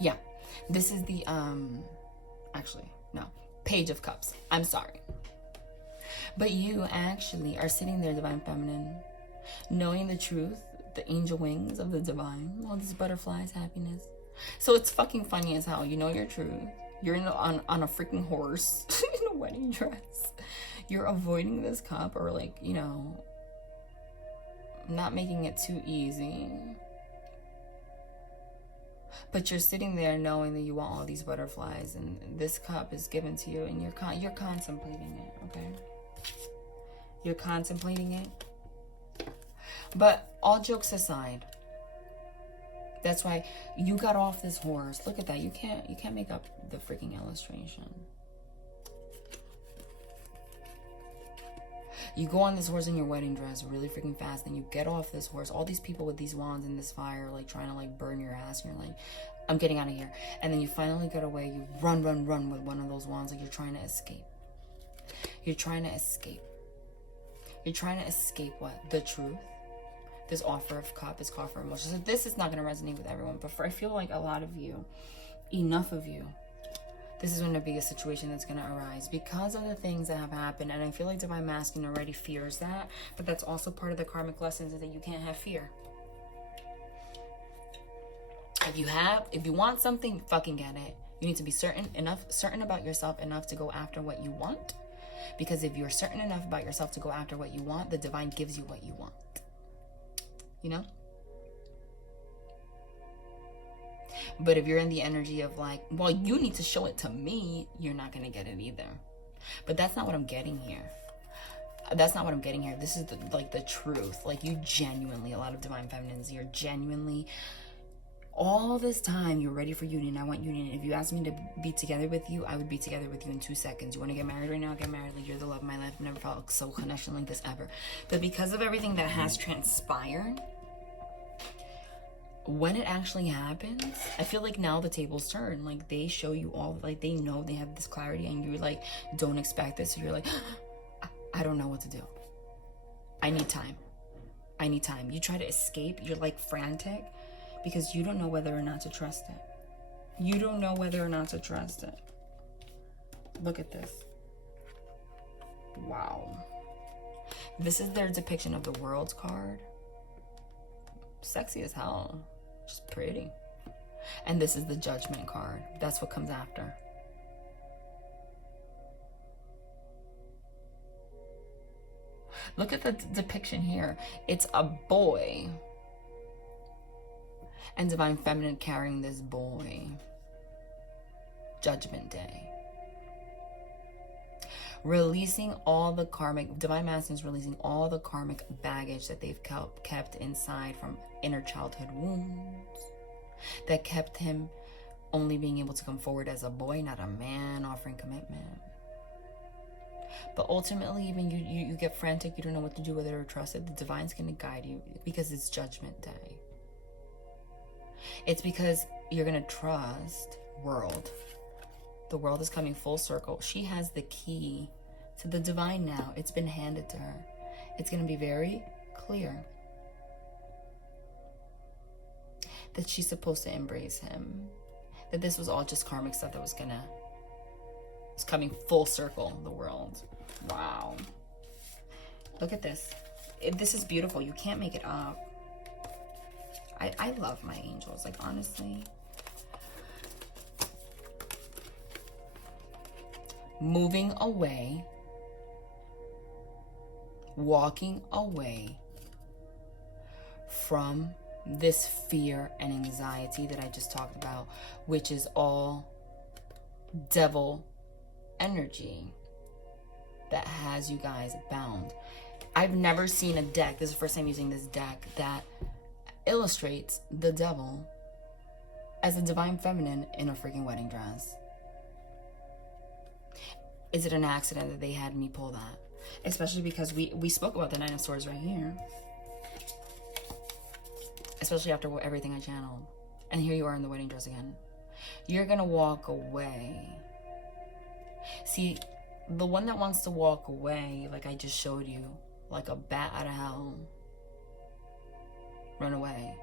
Yeah. This is the, actually, no. Page of Cups. I'm sorry. But you actually are sitting there, Divine Feminine, knowing the truth, the angel wings of the divine, all these butterflies, happiness. So it's fucking funny as hell. You know your truth. You're on a freaking horse in a wedding dress. You're avoiding this cup or, like, you know, not making it too easy. But you're sitting there knowing that you want all these butterflies and this cup is given to you and you're contemplating it, okay? You're contemplating it. But all jokes aside, that's why you got off this horse. Look at that. You can't make up the freaking illustration. You go on this horse in your wedding dress really freaking fast, and you get off this horse. All these people with these wands and this fire, like, trying to, like, burn your ass, and you're like, I'm getting out of here. And then you finally get away. You run with one of those wands, like you're trying to escape. You're trying to escape. You're trying to escape what? The truth. This offer of cup is called for emotions. So this is not going to resonate with everyone, but I feel like a lot of you, enough of you, this is going to be a situation that's going to arise because of the things that have happened. And I feel like Divine Masculine already fears that, but that's also part of the karmic lessons, is that you can't have fear. If you want something, fucking get it. You need to be certain about yourself enough to go after what you want. Because if you're certain enough about yourself to go after what you want, the divine gives you what you want. You know? But if you're in the energy of like, well, you need to show it to me, you're not going to get it either. But that's not what I'm getting here. That's not what I'm getting here. This is the truth. Like, you genuinely, a lot of Divine Feminines, you're genuinely, all this time, you're ready for union. I want union. If you asked me to be together with you, I would be together with you in 2 seconds. You want to get married right now? Get married. Like, you're the love of my life. I've never felt so connection like this ever. But because of everything that has transpired, when it actually happens, I feel like now the tables turn. Like, they show you all, like, they know they have this clarity, and you're like, don't expect this. So you're like, I don't know what to do. I need time. I need time. You try to escape. You're like frantic because you don't know whether or not to trust it. You don't know whether or not to trust it. Look at this. Wow. This is their depiction of the World card. Sexy as hell. Just pretty. And this is the Judgment card. That's what comes after. Look at the depiction here. It's a boy. And Divine Feminine carrying this boy. Judgment Day. Releasing all the karmic, Divine Masculine is releasing all the karmic baggage that they've kept inside from inner childhood wounds that kept him only being able to come forward as a boy, not a man offering commitment. But ultimately, even you get frantic, you don't know what to do, whether to trust it. The Divine's going to guide you because it's Judgment Day. It's because you're going to trust World. The World is coming full circle. She has the key to the Divine now. It's been handed to her. It's going to be very clear that she's supposed to embrace him. That this was all just karmic stuff that was it's coming full circle, the World. Wow. Look at this. This is beautiful. You can't make it up. I love my angels. Like, honestly. Moving away. Walking away from this fear and anxiety that I just talked about, which is all devil energy that has you guys bound. I've never seen a deck, this is the first time using this deck, that illustrates the devil as a Divine Feminine in a freaking wedding dress. Is it an accident that they had me pull that? Especially because we spoke about the Nine of Swords right here. Especially after everything I channeled. And here you are in the wedding dress again. You're gonna walk away. See, the one that wants to walk away, like I just showed you, like a bat out of hell, run away.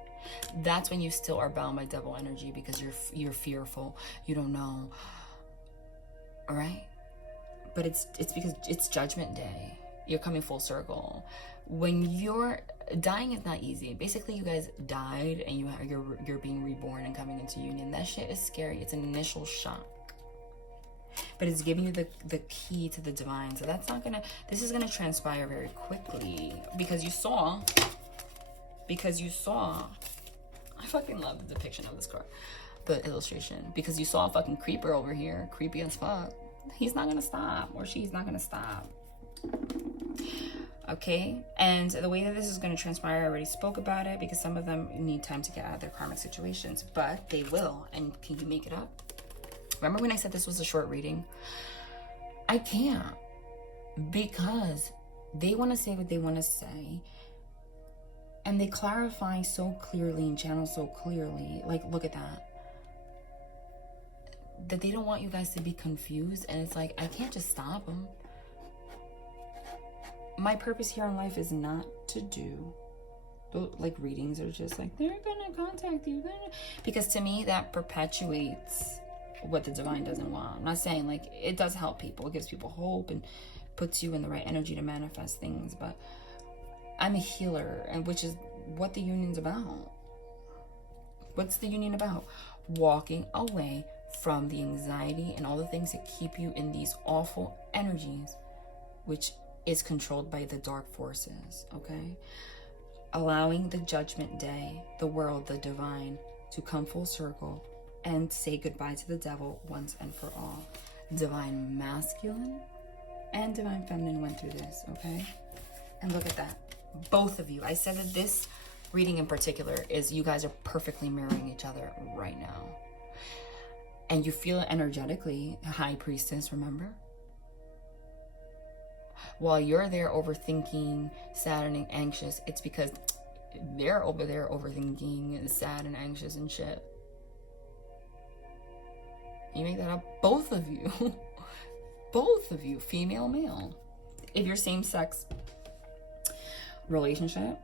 That's when you still are bound by devil energy because you're fearful. You don't know. All right? But it's because it's Judgment Day. You're coming full circle. When you're dying is not easy. Basically, you guys died and you're being reborn and coming into union. That shit is scary. It's an initial shock. But it's giving you the key to the divine. So that's not gonna, this is gonna transpire very quickly because you saw, I fucking love the depiction of this card, the illustration, because you saw a fucking creeper over here, creepy as fuck. He's not gonna stop, or she's not gonna stop. Okay, and the way that this is going to transpire, I already spoke about it because some of them need time to get out of their karmic situations, but they will. And can you make it up? Remember when I said this was a short reading? I can't, because they want to say what they want to say, and they clarify so clearly and channel so clearly. Like, look at that. That they don't want you guys to be confused, and it's like, I can't just stop them. My purpose here in life is not to do like readings are just like, they're gonna contact you, because to me that perpetuates what the divine doesn't want. I'm not saying, like, it does help people, it gives people hope and puts you in the right energy to manifest things, but I'm a healer, and which is what the union's about. What's the union about? Walking away from the anxiety and all the things that keep you in these awful energies, which is controlled by the dark forces, okay? Allowing the Judgment Day, the world, the divine, to come full circle and say goodbye to the devil once and for all. Divine Masculine and Divine Feminine went through this, okay? And look at that. Both of you. I said that this reading in particular is you guys are perfectly mirroring each other right now. And you feel it energetically, High Priestess, remember? While you're there overthinking, sad and anxious, it's because they're over there overthinking and sad and anxious and shit. You make that up, both of you. Both of you, female, male. If you're same sex relationship,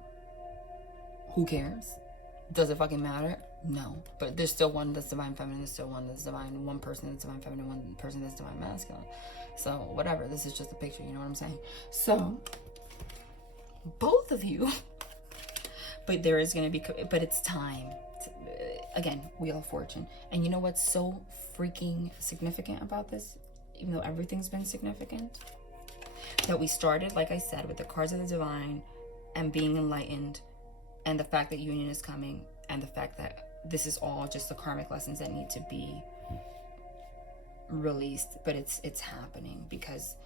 who cares? Does it fucking matter? No, but there's still one that's divine feminine, there's still one that's divine, one person that's divine feminine, one person that's divine masculine. So whatever, this is just a picture, you know what I'm saying? So both of you, but there is going to be, but it's time. Again, Wheel of Fortune. And you know what's so freaking significant about this, even though everything's been significant? That we started, like I said, with the cards of the divine and being enlightened, and the fact that union is coming, and the fact that this is all just the karmic lessons that need to be released. But it's happening because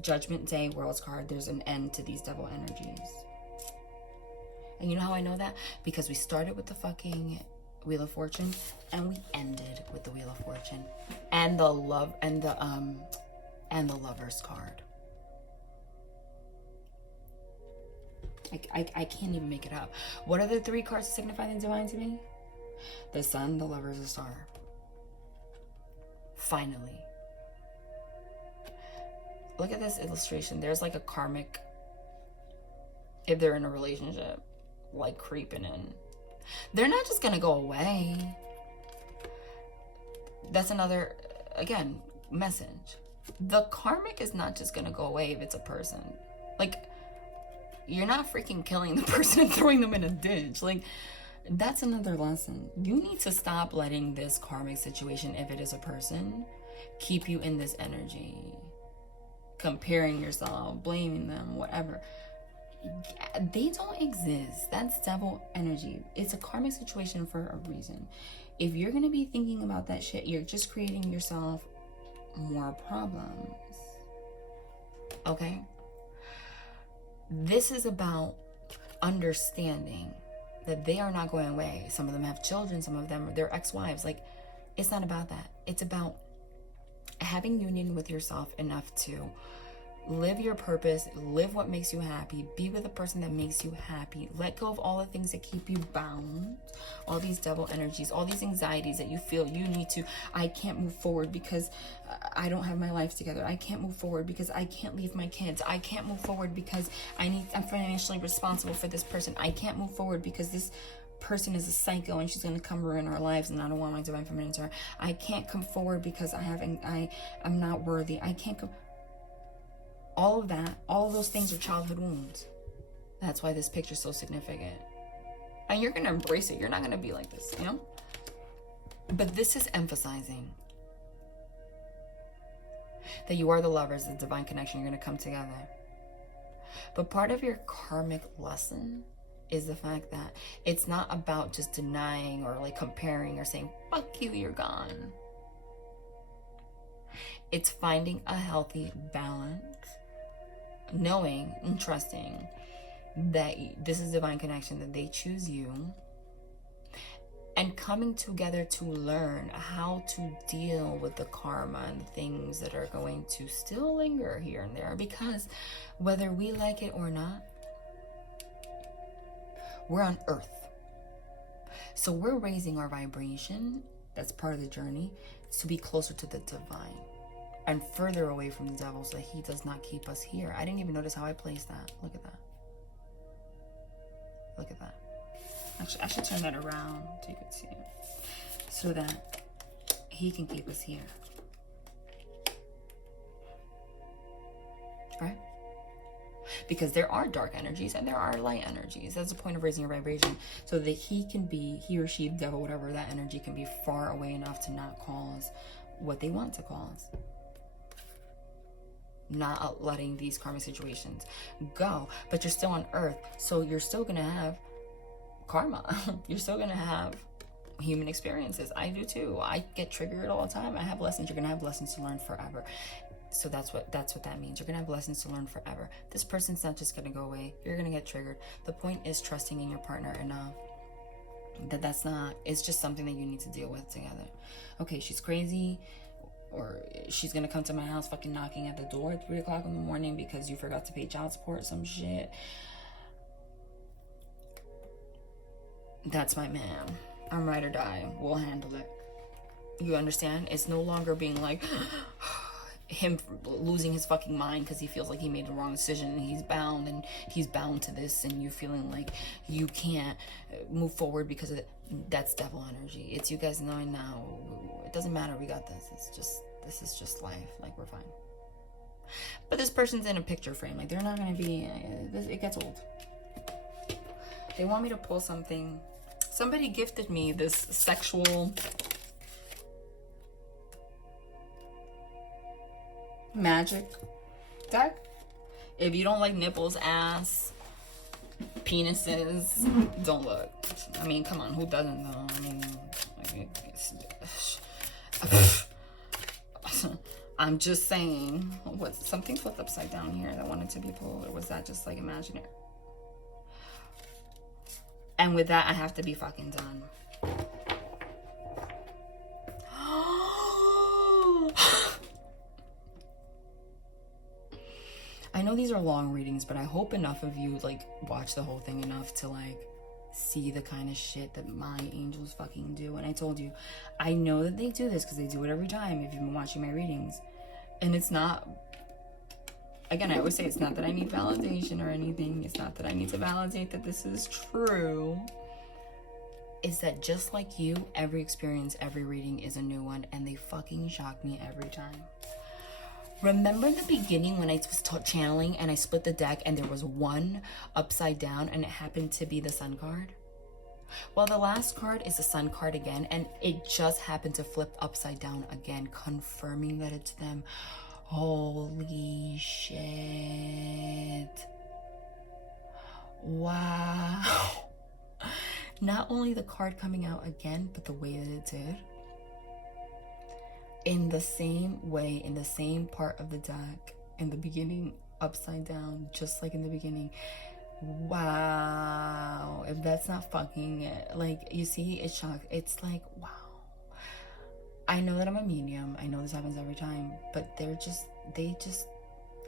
Judgment Day, World's card, there's an end to these devil energies. And you know how I know that? Because we started with the fucking Wheel of Fortune and we ended with the Wheel of Fortune and the love and the Lover's card. I can't even make it up. What are the three cards that signify the divine to me? The Sun, the Lovers, the Star. Finally. Look at this illustration. There's like a karmic, if they're in a relationship, like creeping in. They're not just gonna go away. That's another, again, message. The karmic is not just gonna go away if it's a person. Like, you're not freaking killing the person and throwing them in a ditch. Like, that's another lesson. You need to stop letting this karmic situation, if it is a person, keep you in this energy. Comparing yourself, blaming them, whatever. They don't exist. That's devil energy. It's a karmic situation for a reason. If you're going to be thinking about that shit, you're just creating yourself more problems. Okay? This is about understanding that they are not going away. Some of them have children, some of them, they're ex-wives. Like, it's not about that. It's about having union with yourself enough to live your purpose, live what makes you happy, be with the person that makes you happy, let go of all the things that keep you bound, all these devil energies, all these anxieties that you feel you need to, I can't move forward because I don't have my life together, I can't move forward because I can't leave my kids, I can't move forward because I'm financially responsible for this person, I can't move forward because this person is a psycho and she's going to come ruin our lives and I don't want my divine feminine to her, I can't come forward because I'm not worthy, I can't come. All of that, all of those things are childhood wounds. That's why this picture is so significant. And you're going to embrace it. You're not going to be like this, you know? But this is emphasizing that you are the lovers, the divine connection. You're going to come together. But part of your karmic lesson is the fact that it's not about just denying or like comparing or saying, fuck you, you're gone. It's finding a healthy balance, knowing and trusting that this is divine connection, that they choose you, and coming together to learn how to deal with the karma and the things that are going to still linger here and there, because whether we like it or not, we're on earth. So we're raising our vibration, that's part of the journey, to be closer to the divine and further away from the devil so that he does not keep us here. I didn't even notice how I placed that. Look at that. Look at that. Actually, I should turn that around so you can see it. So that he can keep us here. Right? Because there are dark energies and there are light energies. That's the point of raising your vibration. So that he or she, the devil, whatever, that energy can be far away enough to not cause what they want to cause. Not letting these karmic situations go. But you're still on earth. So you're still going to have karma. You're still going to have human experiences. I do too. I get triggered all the time. I have lessons. You're going to have lessons to learn forever. So that's what that means. You're going to have lessons to learn forever. This person's not just going to go away. You're going to get triggered. The point is trusting in your partner enough that it's just something that you need to deal with together. Okay, she's crazy, or she's going to come to my house fucking knocking at the door at 3 o'clock in the morning because you forgot to pay child support, some shit. That's my man. I'm ride or die. We'll handle it. You understand? It's no longer being like, him losing his fucking mind because he feels like he made the wrong decision, and he's bound to this, and you feeling like you can't move forward because of it. That's devil energy. It's you guys knowing now, it doesn't matter, we got this. This is just life, like we're fine. But this person's in a picture frame, like they're not gonna be, it gets old. They want me to pull something. Somebody gifted me this sexual magic deck. If you don't like nipples, ass, penises, don't look. I mean, come on, who doesn't though? I mean, I'm just saying. What, something flipped upside down here that wanted to be pulled, or was that just like imaginary? And with that, I have to be fucking done. I know these are long readings, but I hope enough of you like watch the whole thing enough to like see the kind of shit that my angels fucking do. And I told you, I know that they do this because they do it every time if you've been watching my readings. And it's not, again, I always say it's not that I need validation or anything. It's not that I need to validate that this is true. It's that just like you, every experience, every reading is a new one, and they fucking shock me every time. Remember the beginning when I was channeling and I split the deck and there was one upside down and it happened to be the sun card? Well, the last card is the sun card again, and it just happened to flip upside down again, confirming that it's them. Holy shit. Wow. Not only the card coming out again, but the way that it did. In the same way, in the same part of the deck, in the beginning, upside down, just like in the beginning. Wow. If that's not fucking, like, you see, it's shocked. It's like, wow. I know that I'm a medium. I know this happens every time, but they just,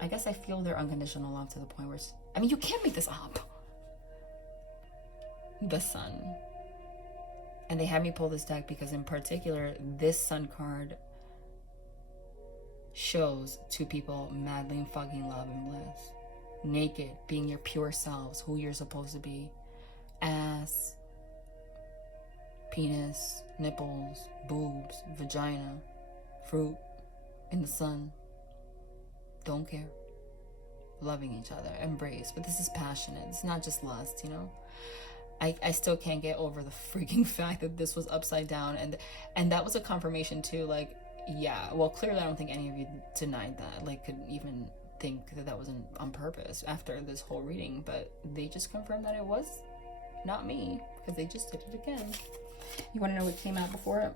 I guess I feel their unconditional love to the point where it's, I mean, you can't make this up. The sun. And they had me pull this deck because in particular, this sun card shows two people madly in fucking love and bliss. Naked, being your pure selves, who you're supposed to be. Ass, penis, nipples, boobs, vagina, fruit, in the sun. Don't care. Loving each other, embrace. But this is passionate. It's not just lust, you know? I still can't get over the freaking fact that this was upside down, and that was a confirmation too. Like, yeah, well, clearly I don't think any of you denied that, like, could even think that that was on purpose after this whole reading, but they just confirmed that it was not me, because they just did it again. You want to know what came out before it?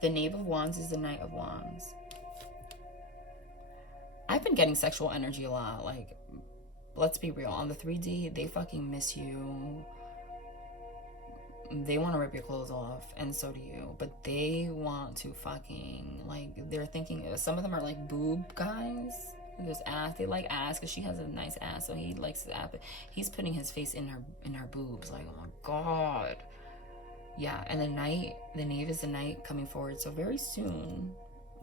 The Knave of Wands is the Knight of Wands. I've been getting sexual energy a lot. Like, let's be real, on the 3D, they fucking miss you. They want to rip your clothes off, and so do you. But they want to fucking, like, they're thinking, some of them are like boob guys. There's ass. They like ass because she has a nice ass, so he likes the ass. But he's putting his face in her boobs. Like, oh my god. Yeah, and the knave is the knight coming forward. So very soon,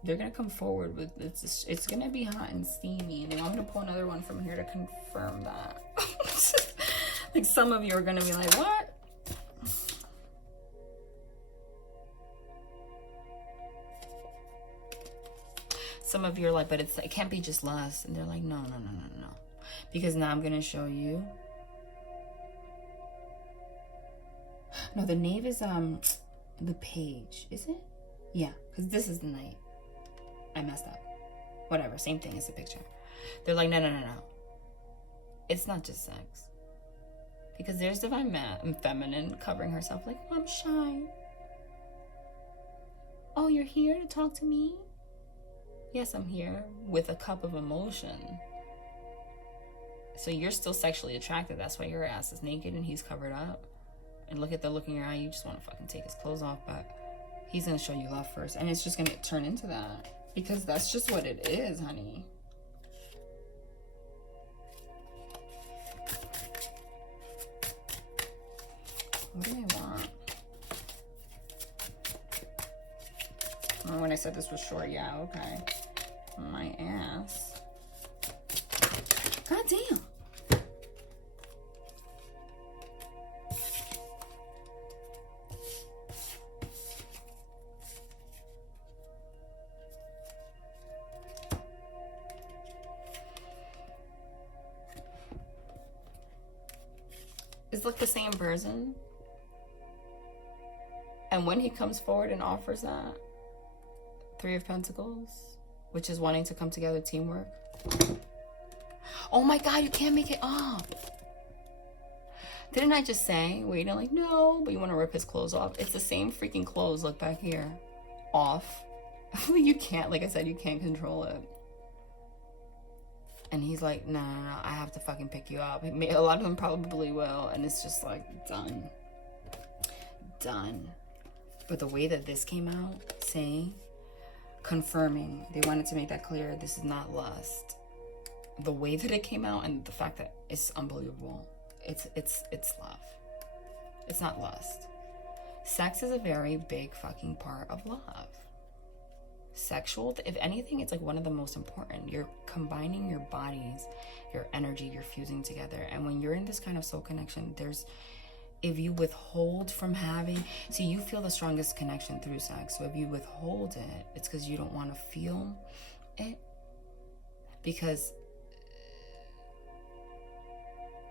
they're gonna come forward with it's gonna be hot and steamy. And they want me to pull another one from here to confirm that. Like, some of you are gonna be like, what? Some of you are like, but it can't be just lust. And they're like, no. Because now I'm going to show you. No, the knave is the page. Is it? Yeah, because this is the knight. I messed up. Whatever, same thing as the picture. They're like, no. It's not just sex. Because there's divine feminine covering herself like, oh, I'm shy. Oh, you're here to talk to me? Yes, I'm here with a cup of emotion. So you're still sexually attracted. That's why your ass is naked and he's covered up. And look at the look in your eye. You just want to fucking take his clothes off. But he's going to show you love first. And it's just going to turn into that. Because that's just what it is, honey. What do I want? I said this was short. Yeah, okay. My ass. God damn. It's like the same person. And when he comes forward and offers that, Three of Pentacles, which is wanting to come together, teamwork. Oh my God, you can't make it up. Didn't I just say, wait, you're like, no, but you want to rip his clothes off. It's the same freaking clothes, look back here, off. You can't, like I said, you can't control it. And he's like, no, I have to fucking pick you up. A lot of them probably will. And it's just like, done. Done. But the way that this came out, saying, confirming, they wanted to make that clear, this is not lust. The way that it came out and the fact that it's unbelievable. It's love. It's not lust. Sex is a very big fucking part of love. Sexual, if anything, it's like one of the most important. You're combining your bodies, your energy, you're fusing together. And when you're in this kind of soul connection, if you withhold from having, see, you feel the strongest connection through sex. So if you withhold it, it's because you don't want to feel it. Because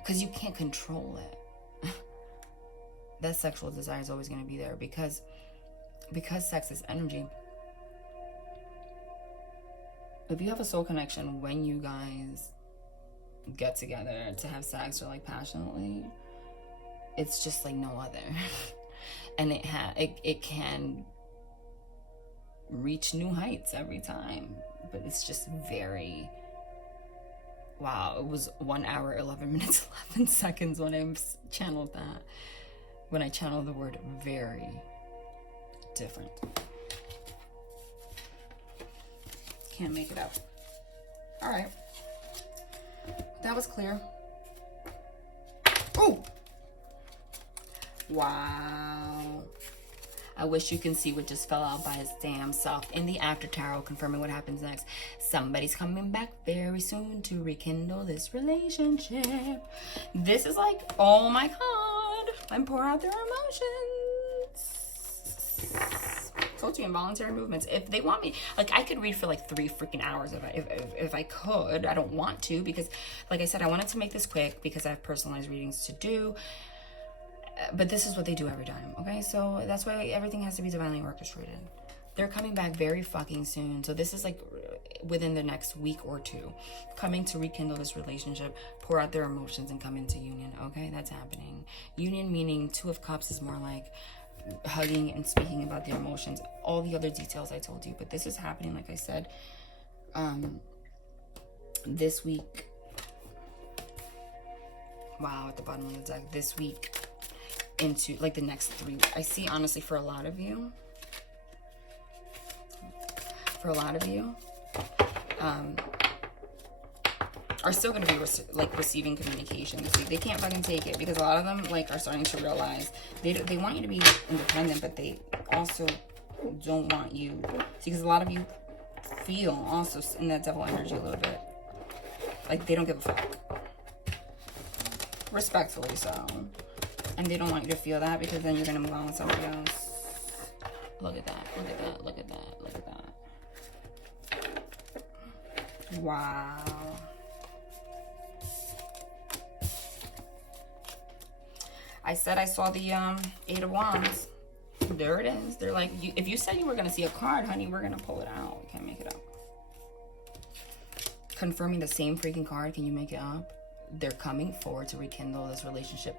you can't control it. That sexual desire is always going to be there because sex is energy. If you have a soul connection when you guys get together to have sex or like passionately, it's just like no other. And it can reach new heights every time, but it's just very, wow. It was 1 hour 11 minutes 11 seconds when I channeled that, when I channeled the word very. Different. Can't make it out. All right, that was clear. Oh, wow. I wish you can see what just fell out by his damn self in the after tarot, confirming what happens next. Somebody's coming back very soon to rekindle this relationship. This is like, oh my God, and pour out their emotions. Told you, involuntary movements. If they want me, like, I could read for like 3 freaking hours if I could. I don't want to because, like I said, I wanted to make this quick because I have personalized readings to do. But this is what they do every time, okay? So that's why everything has to be divinely orchestrated. They're coming back very fucking soon. So this is like within the next week or 2, coming to rekindle this relationship, pour out their emotions, and come into union, okay? That's happening. Union meaning 2 of Cups is more like hugging and speaking about their emotions, all the other details I told you. But this is happening, like I said, this week. Wow, at the bottom of the deck, this week into like the next 3 weeks. I see, honestly, for a lot of you, are still going to be receiving communication this week. They can't fucking take it because a lot of them like are starting to realize they want you to be independent, but they also don't want you. See, because a lot of you feel also in that devil energy a little bit. Like they don't give a fuck. Respectfully so. And they don't want you to feel that because then you're going to move on with somebody else. Look at that. Look at that. Look at that. Look at that. Wow. I said I saw the 8 of Wands. There it is. They're like, if you said you were going to see a card, honey, we're going to pull it out. We can't make it up. Confirming the same freaking card. Can you make it up? They're coming forward to rekindle this relationship.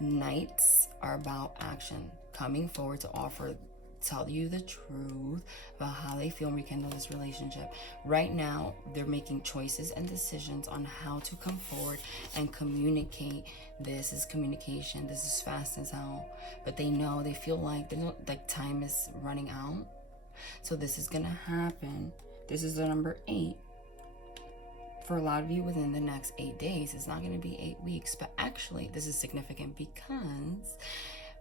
Knights are about action. Coming forward to offer, tell you the truth about how they feel and rekindle this relationship. Right now, they're making choices and decisions on how to come forward and communicate. This is communication. This is fast as hell. But they know, they feel like time is running out. So this is going to happen. This is the number 8. For a lot of you within the next 8 days. It's not going to be 8 weeks. But actually, this is significant because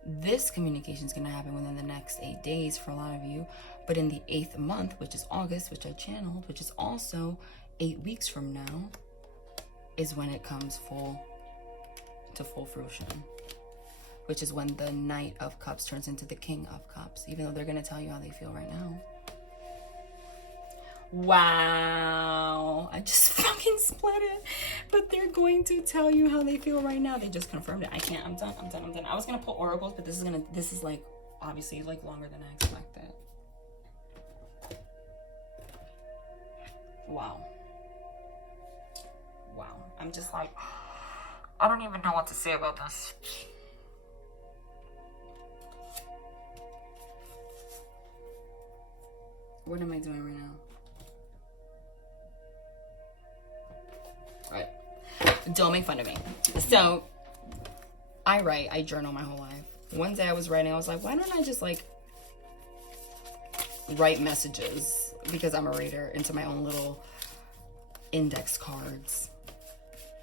This communication is going to happen within the next 8 days for a lot of you. But in the 8th month, which is August, which I channeled, which is also 8 weeks from now, is when it comes to full fruition. Which is when the Knight of Cups turns into the King of Cups. Even though they're going to tell you how they feel right now. Wow. I just fucking split it. But they're going to tell you how they feel right now. They just confirmed it. I can't. I'm done. I was going to put oracles, but this is like, obviously, like longer than I expected. Wow. Wow. I'm just like, I don't even know what to say about this. What am I doing right now? Right. Don't make fun of me. So, I journal my whole life. One day I was writing, I was like, why don't I just like write messages, because I'm a reader, into my own little index cards,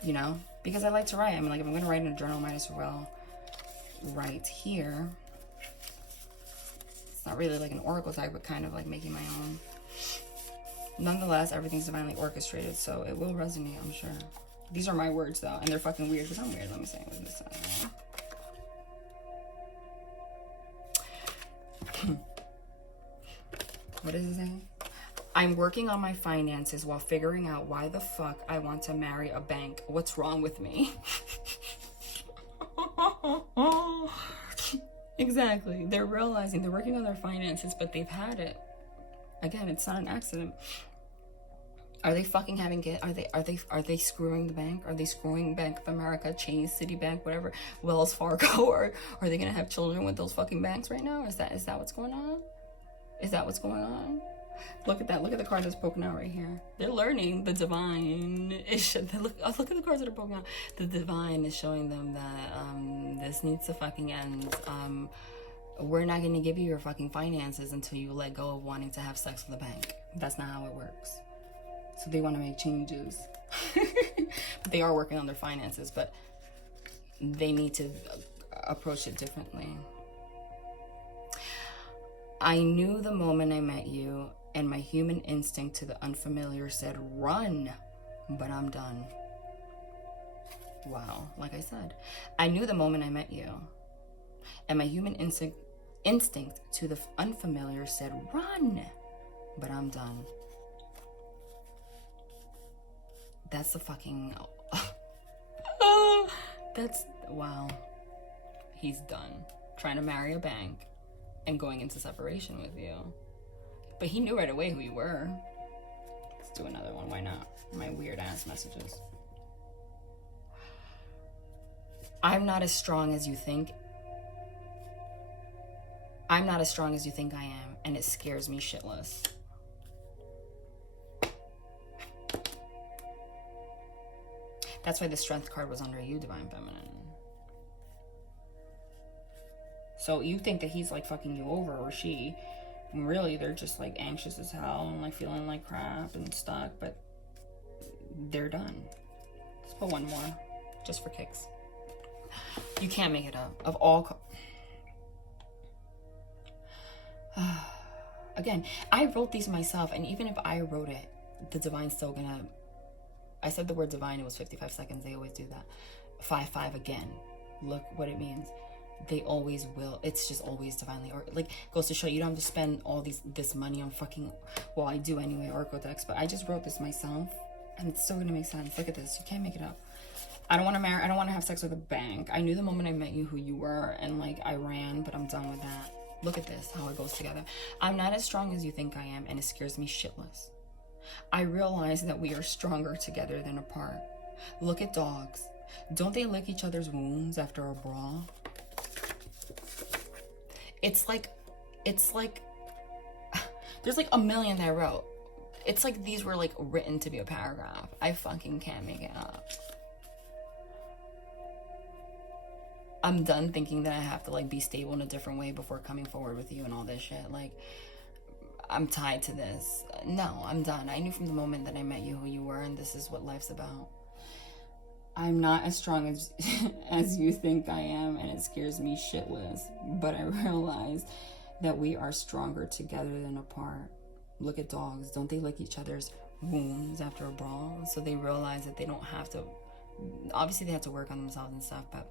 you know? Because I like to write. I mean, like, if I'm going to write in a journal, I might as well write here. It's not really like an oracle type, but kind of like making my own. Nonetheless, everything's divinely orchestrated, so it will resonate, I'm sure. These are my words, though, and they're fucking weird, because I'm weird. Let me say what this is. What does it say? I'm working on my finances while figuring out why the fuck I want to marry a bank. What's wrong with me? Exactly. They're realizing they're working on their finances, but they've had it. Again, it's not an accident. Are they fucking having it? Are they screwing the bank? Are they screwing Bank of America, Chase, Citibank, whatever, Wells Fargo? Or are they gonna have children with those fucking banks right now? Is that what's going on? Is that what's going on? Look at that. Look at the card that's poking out right here. They're learning the divine. Look at the cards that are poking out. The divine is showing them that this needs to fucking end. We're not going to give you your fucking finances until you let go of wanting to have sex with the bank. That's not how it works. So they want to make changes. But they are working on their finances, but they need to approach it differently. I knew the moment I met you, and my human instinct to the unfamiliar said, run, but I'm done. Wow, like I said, I knew the moment I met you, and my human instinct to the unfamiliar said, run, but I'm done. That's the fucking, that's, wow. He's done trying to marry a bank and going into separation with you. But he knew right away who you were. Let's do another one, why not? My weird ass messages. I'm not as strong as you think. I'm not as strong as you think I am, and it scares me shitless. That's why the Strength card was under you, Divine Feminine. So you think that he's like fucking you over, or she, and really they're just like anxious as hell and like feeling like crap and stuck, but they're done. Let's put one more, just for kicks. You can't make it up. Of all again, I wrote these myself, and even if I wrote it, the divine's still gonna, I said the word divine, it was 55 seconds, they always do that. 5-5 again. Look what it means. They always will. It's just always divinely, or like, goes to show you don't have to spend all this money on fucking, well, I do anyway, Oracle decks, but I just wrote this myself, and it's still gonna make sense. Look at this. You can't make it up. I don't want to marry, I don't want to have sex with a bank. I knew the moment I met you who you were, and like I ran, but I'm done with that. Look at this, how it goes together. I'm not as strong as you think I am, and it scares me shitless. I realize that we are stronger together than apart. Look at dogs. Don't they lick each other's wounds after a brawl? It's like, there's like a million that I wrote. It's like these were like written to be a paragraph. I fucking can't make it up. I'm done thinking that I have to like be stable in a different way before coming forward with you and all this shit. Like, I'm tied to this. No, I'm done. I knew from the moment that I met you who you were, and this is what life's about. I'm not as strong as as you think I am, and it scares me shitless. But I realize that we are stronger together than apart. Look at dogs. Don't they lick each other's wounds after a brawl? So they realize that they don't have to, obviously they have to work on themselves and stuff, but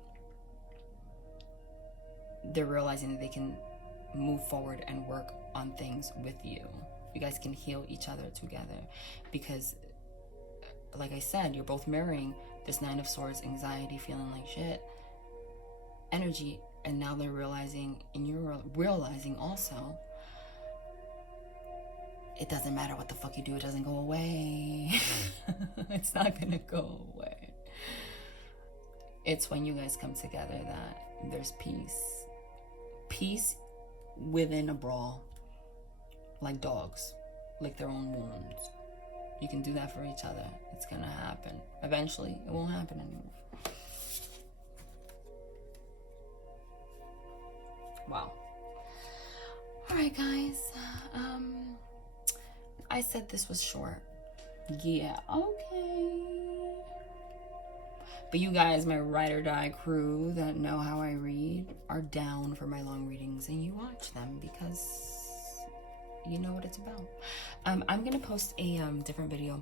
they're realizing that they can move forward and work on things with you. You guys can heal each other together, because like I said, you're both mirroring this Nine of Swords, anxiety, feeling like shit energy, and now they're realizing, and you're realizing also, it doesn't matter what the fuck you do, it doesn't go away. It's not gonna go away. It's when you guys come together that there's peace. Peace within a brawl. Like dogs lick their own wounds. You can do that for each other. It's gonna happen. Eventually, it won't happen anymore. Wow. Alright, guys. I said this was short. Yeah, okay. But you guys, my ride or die crew that know how I read, are down for my long readings, and you watch them because you know what it's about. I'm gonna post a different video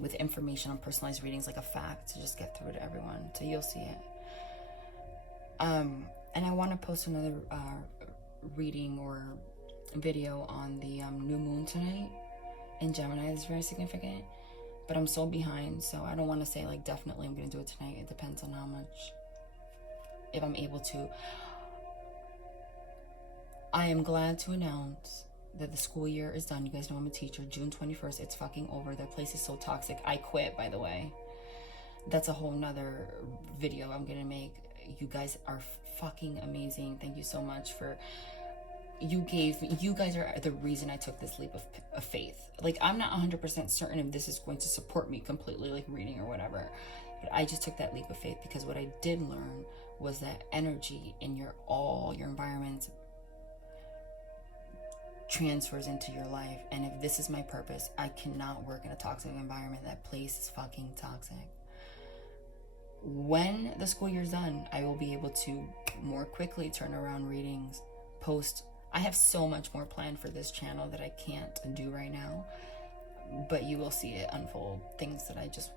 with information on personalized readings, like a fact, to just get through to everyone, so you'll see it. And I want to post another reading or video on the new moon tonight in Gemini. It's very significant, but I'm so behind, so I don't want to say like definitely I'm gonna do it tonight. It depends on how much, if I'm able to. I am glad to announce that the school year is done. You guys know I'm a teacher. June 21st, it's fucking over. That place is so toxic. I quit, by the way. That's a whole nother video I'm gonna make. You guys are fucking amazing. Thank you so much for, you guys are the reason I took this leap of faith. Like, I'm not 100% certain if this is going to support me completely, like reading or whatever, but I just took that leap of faith because what I did learn was that energy in your environment transfers into your life. And if this is my purpose, I cannot work in a toxic environment. That place is fucking toxic. When the school year's done, I will be able to more quickly turn around readings, post. I have so much more planned for this channel that I can't do right now, but you will see it unfold, things that I just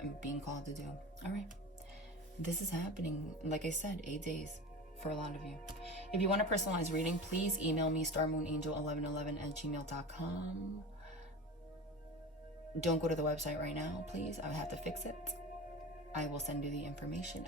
am being called to do. All right, this is happening, like I said, 8 days for a lot of you. If you want a personalized reading, please email me starmoonangel1111@gmail.com. Don't go to the website right now, please. I have to fix it. I will send you the information.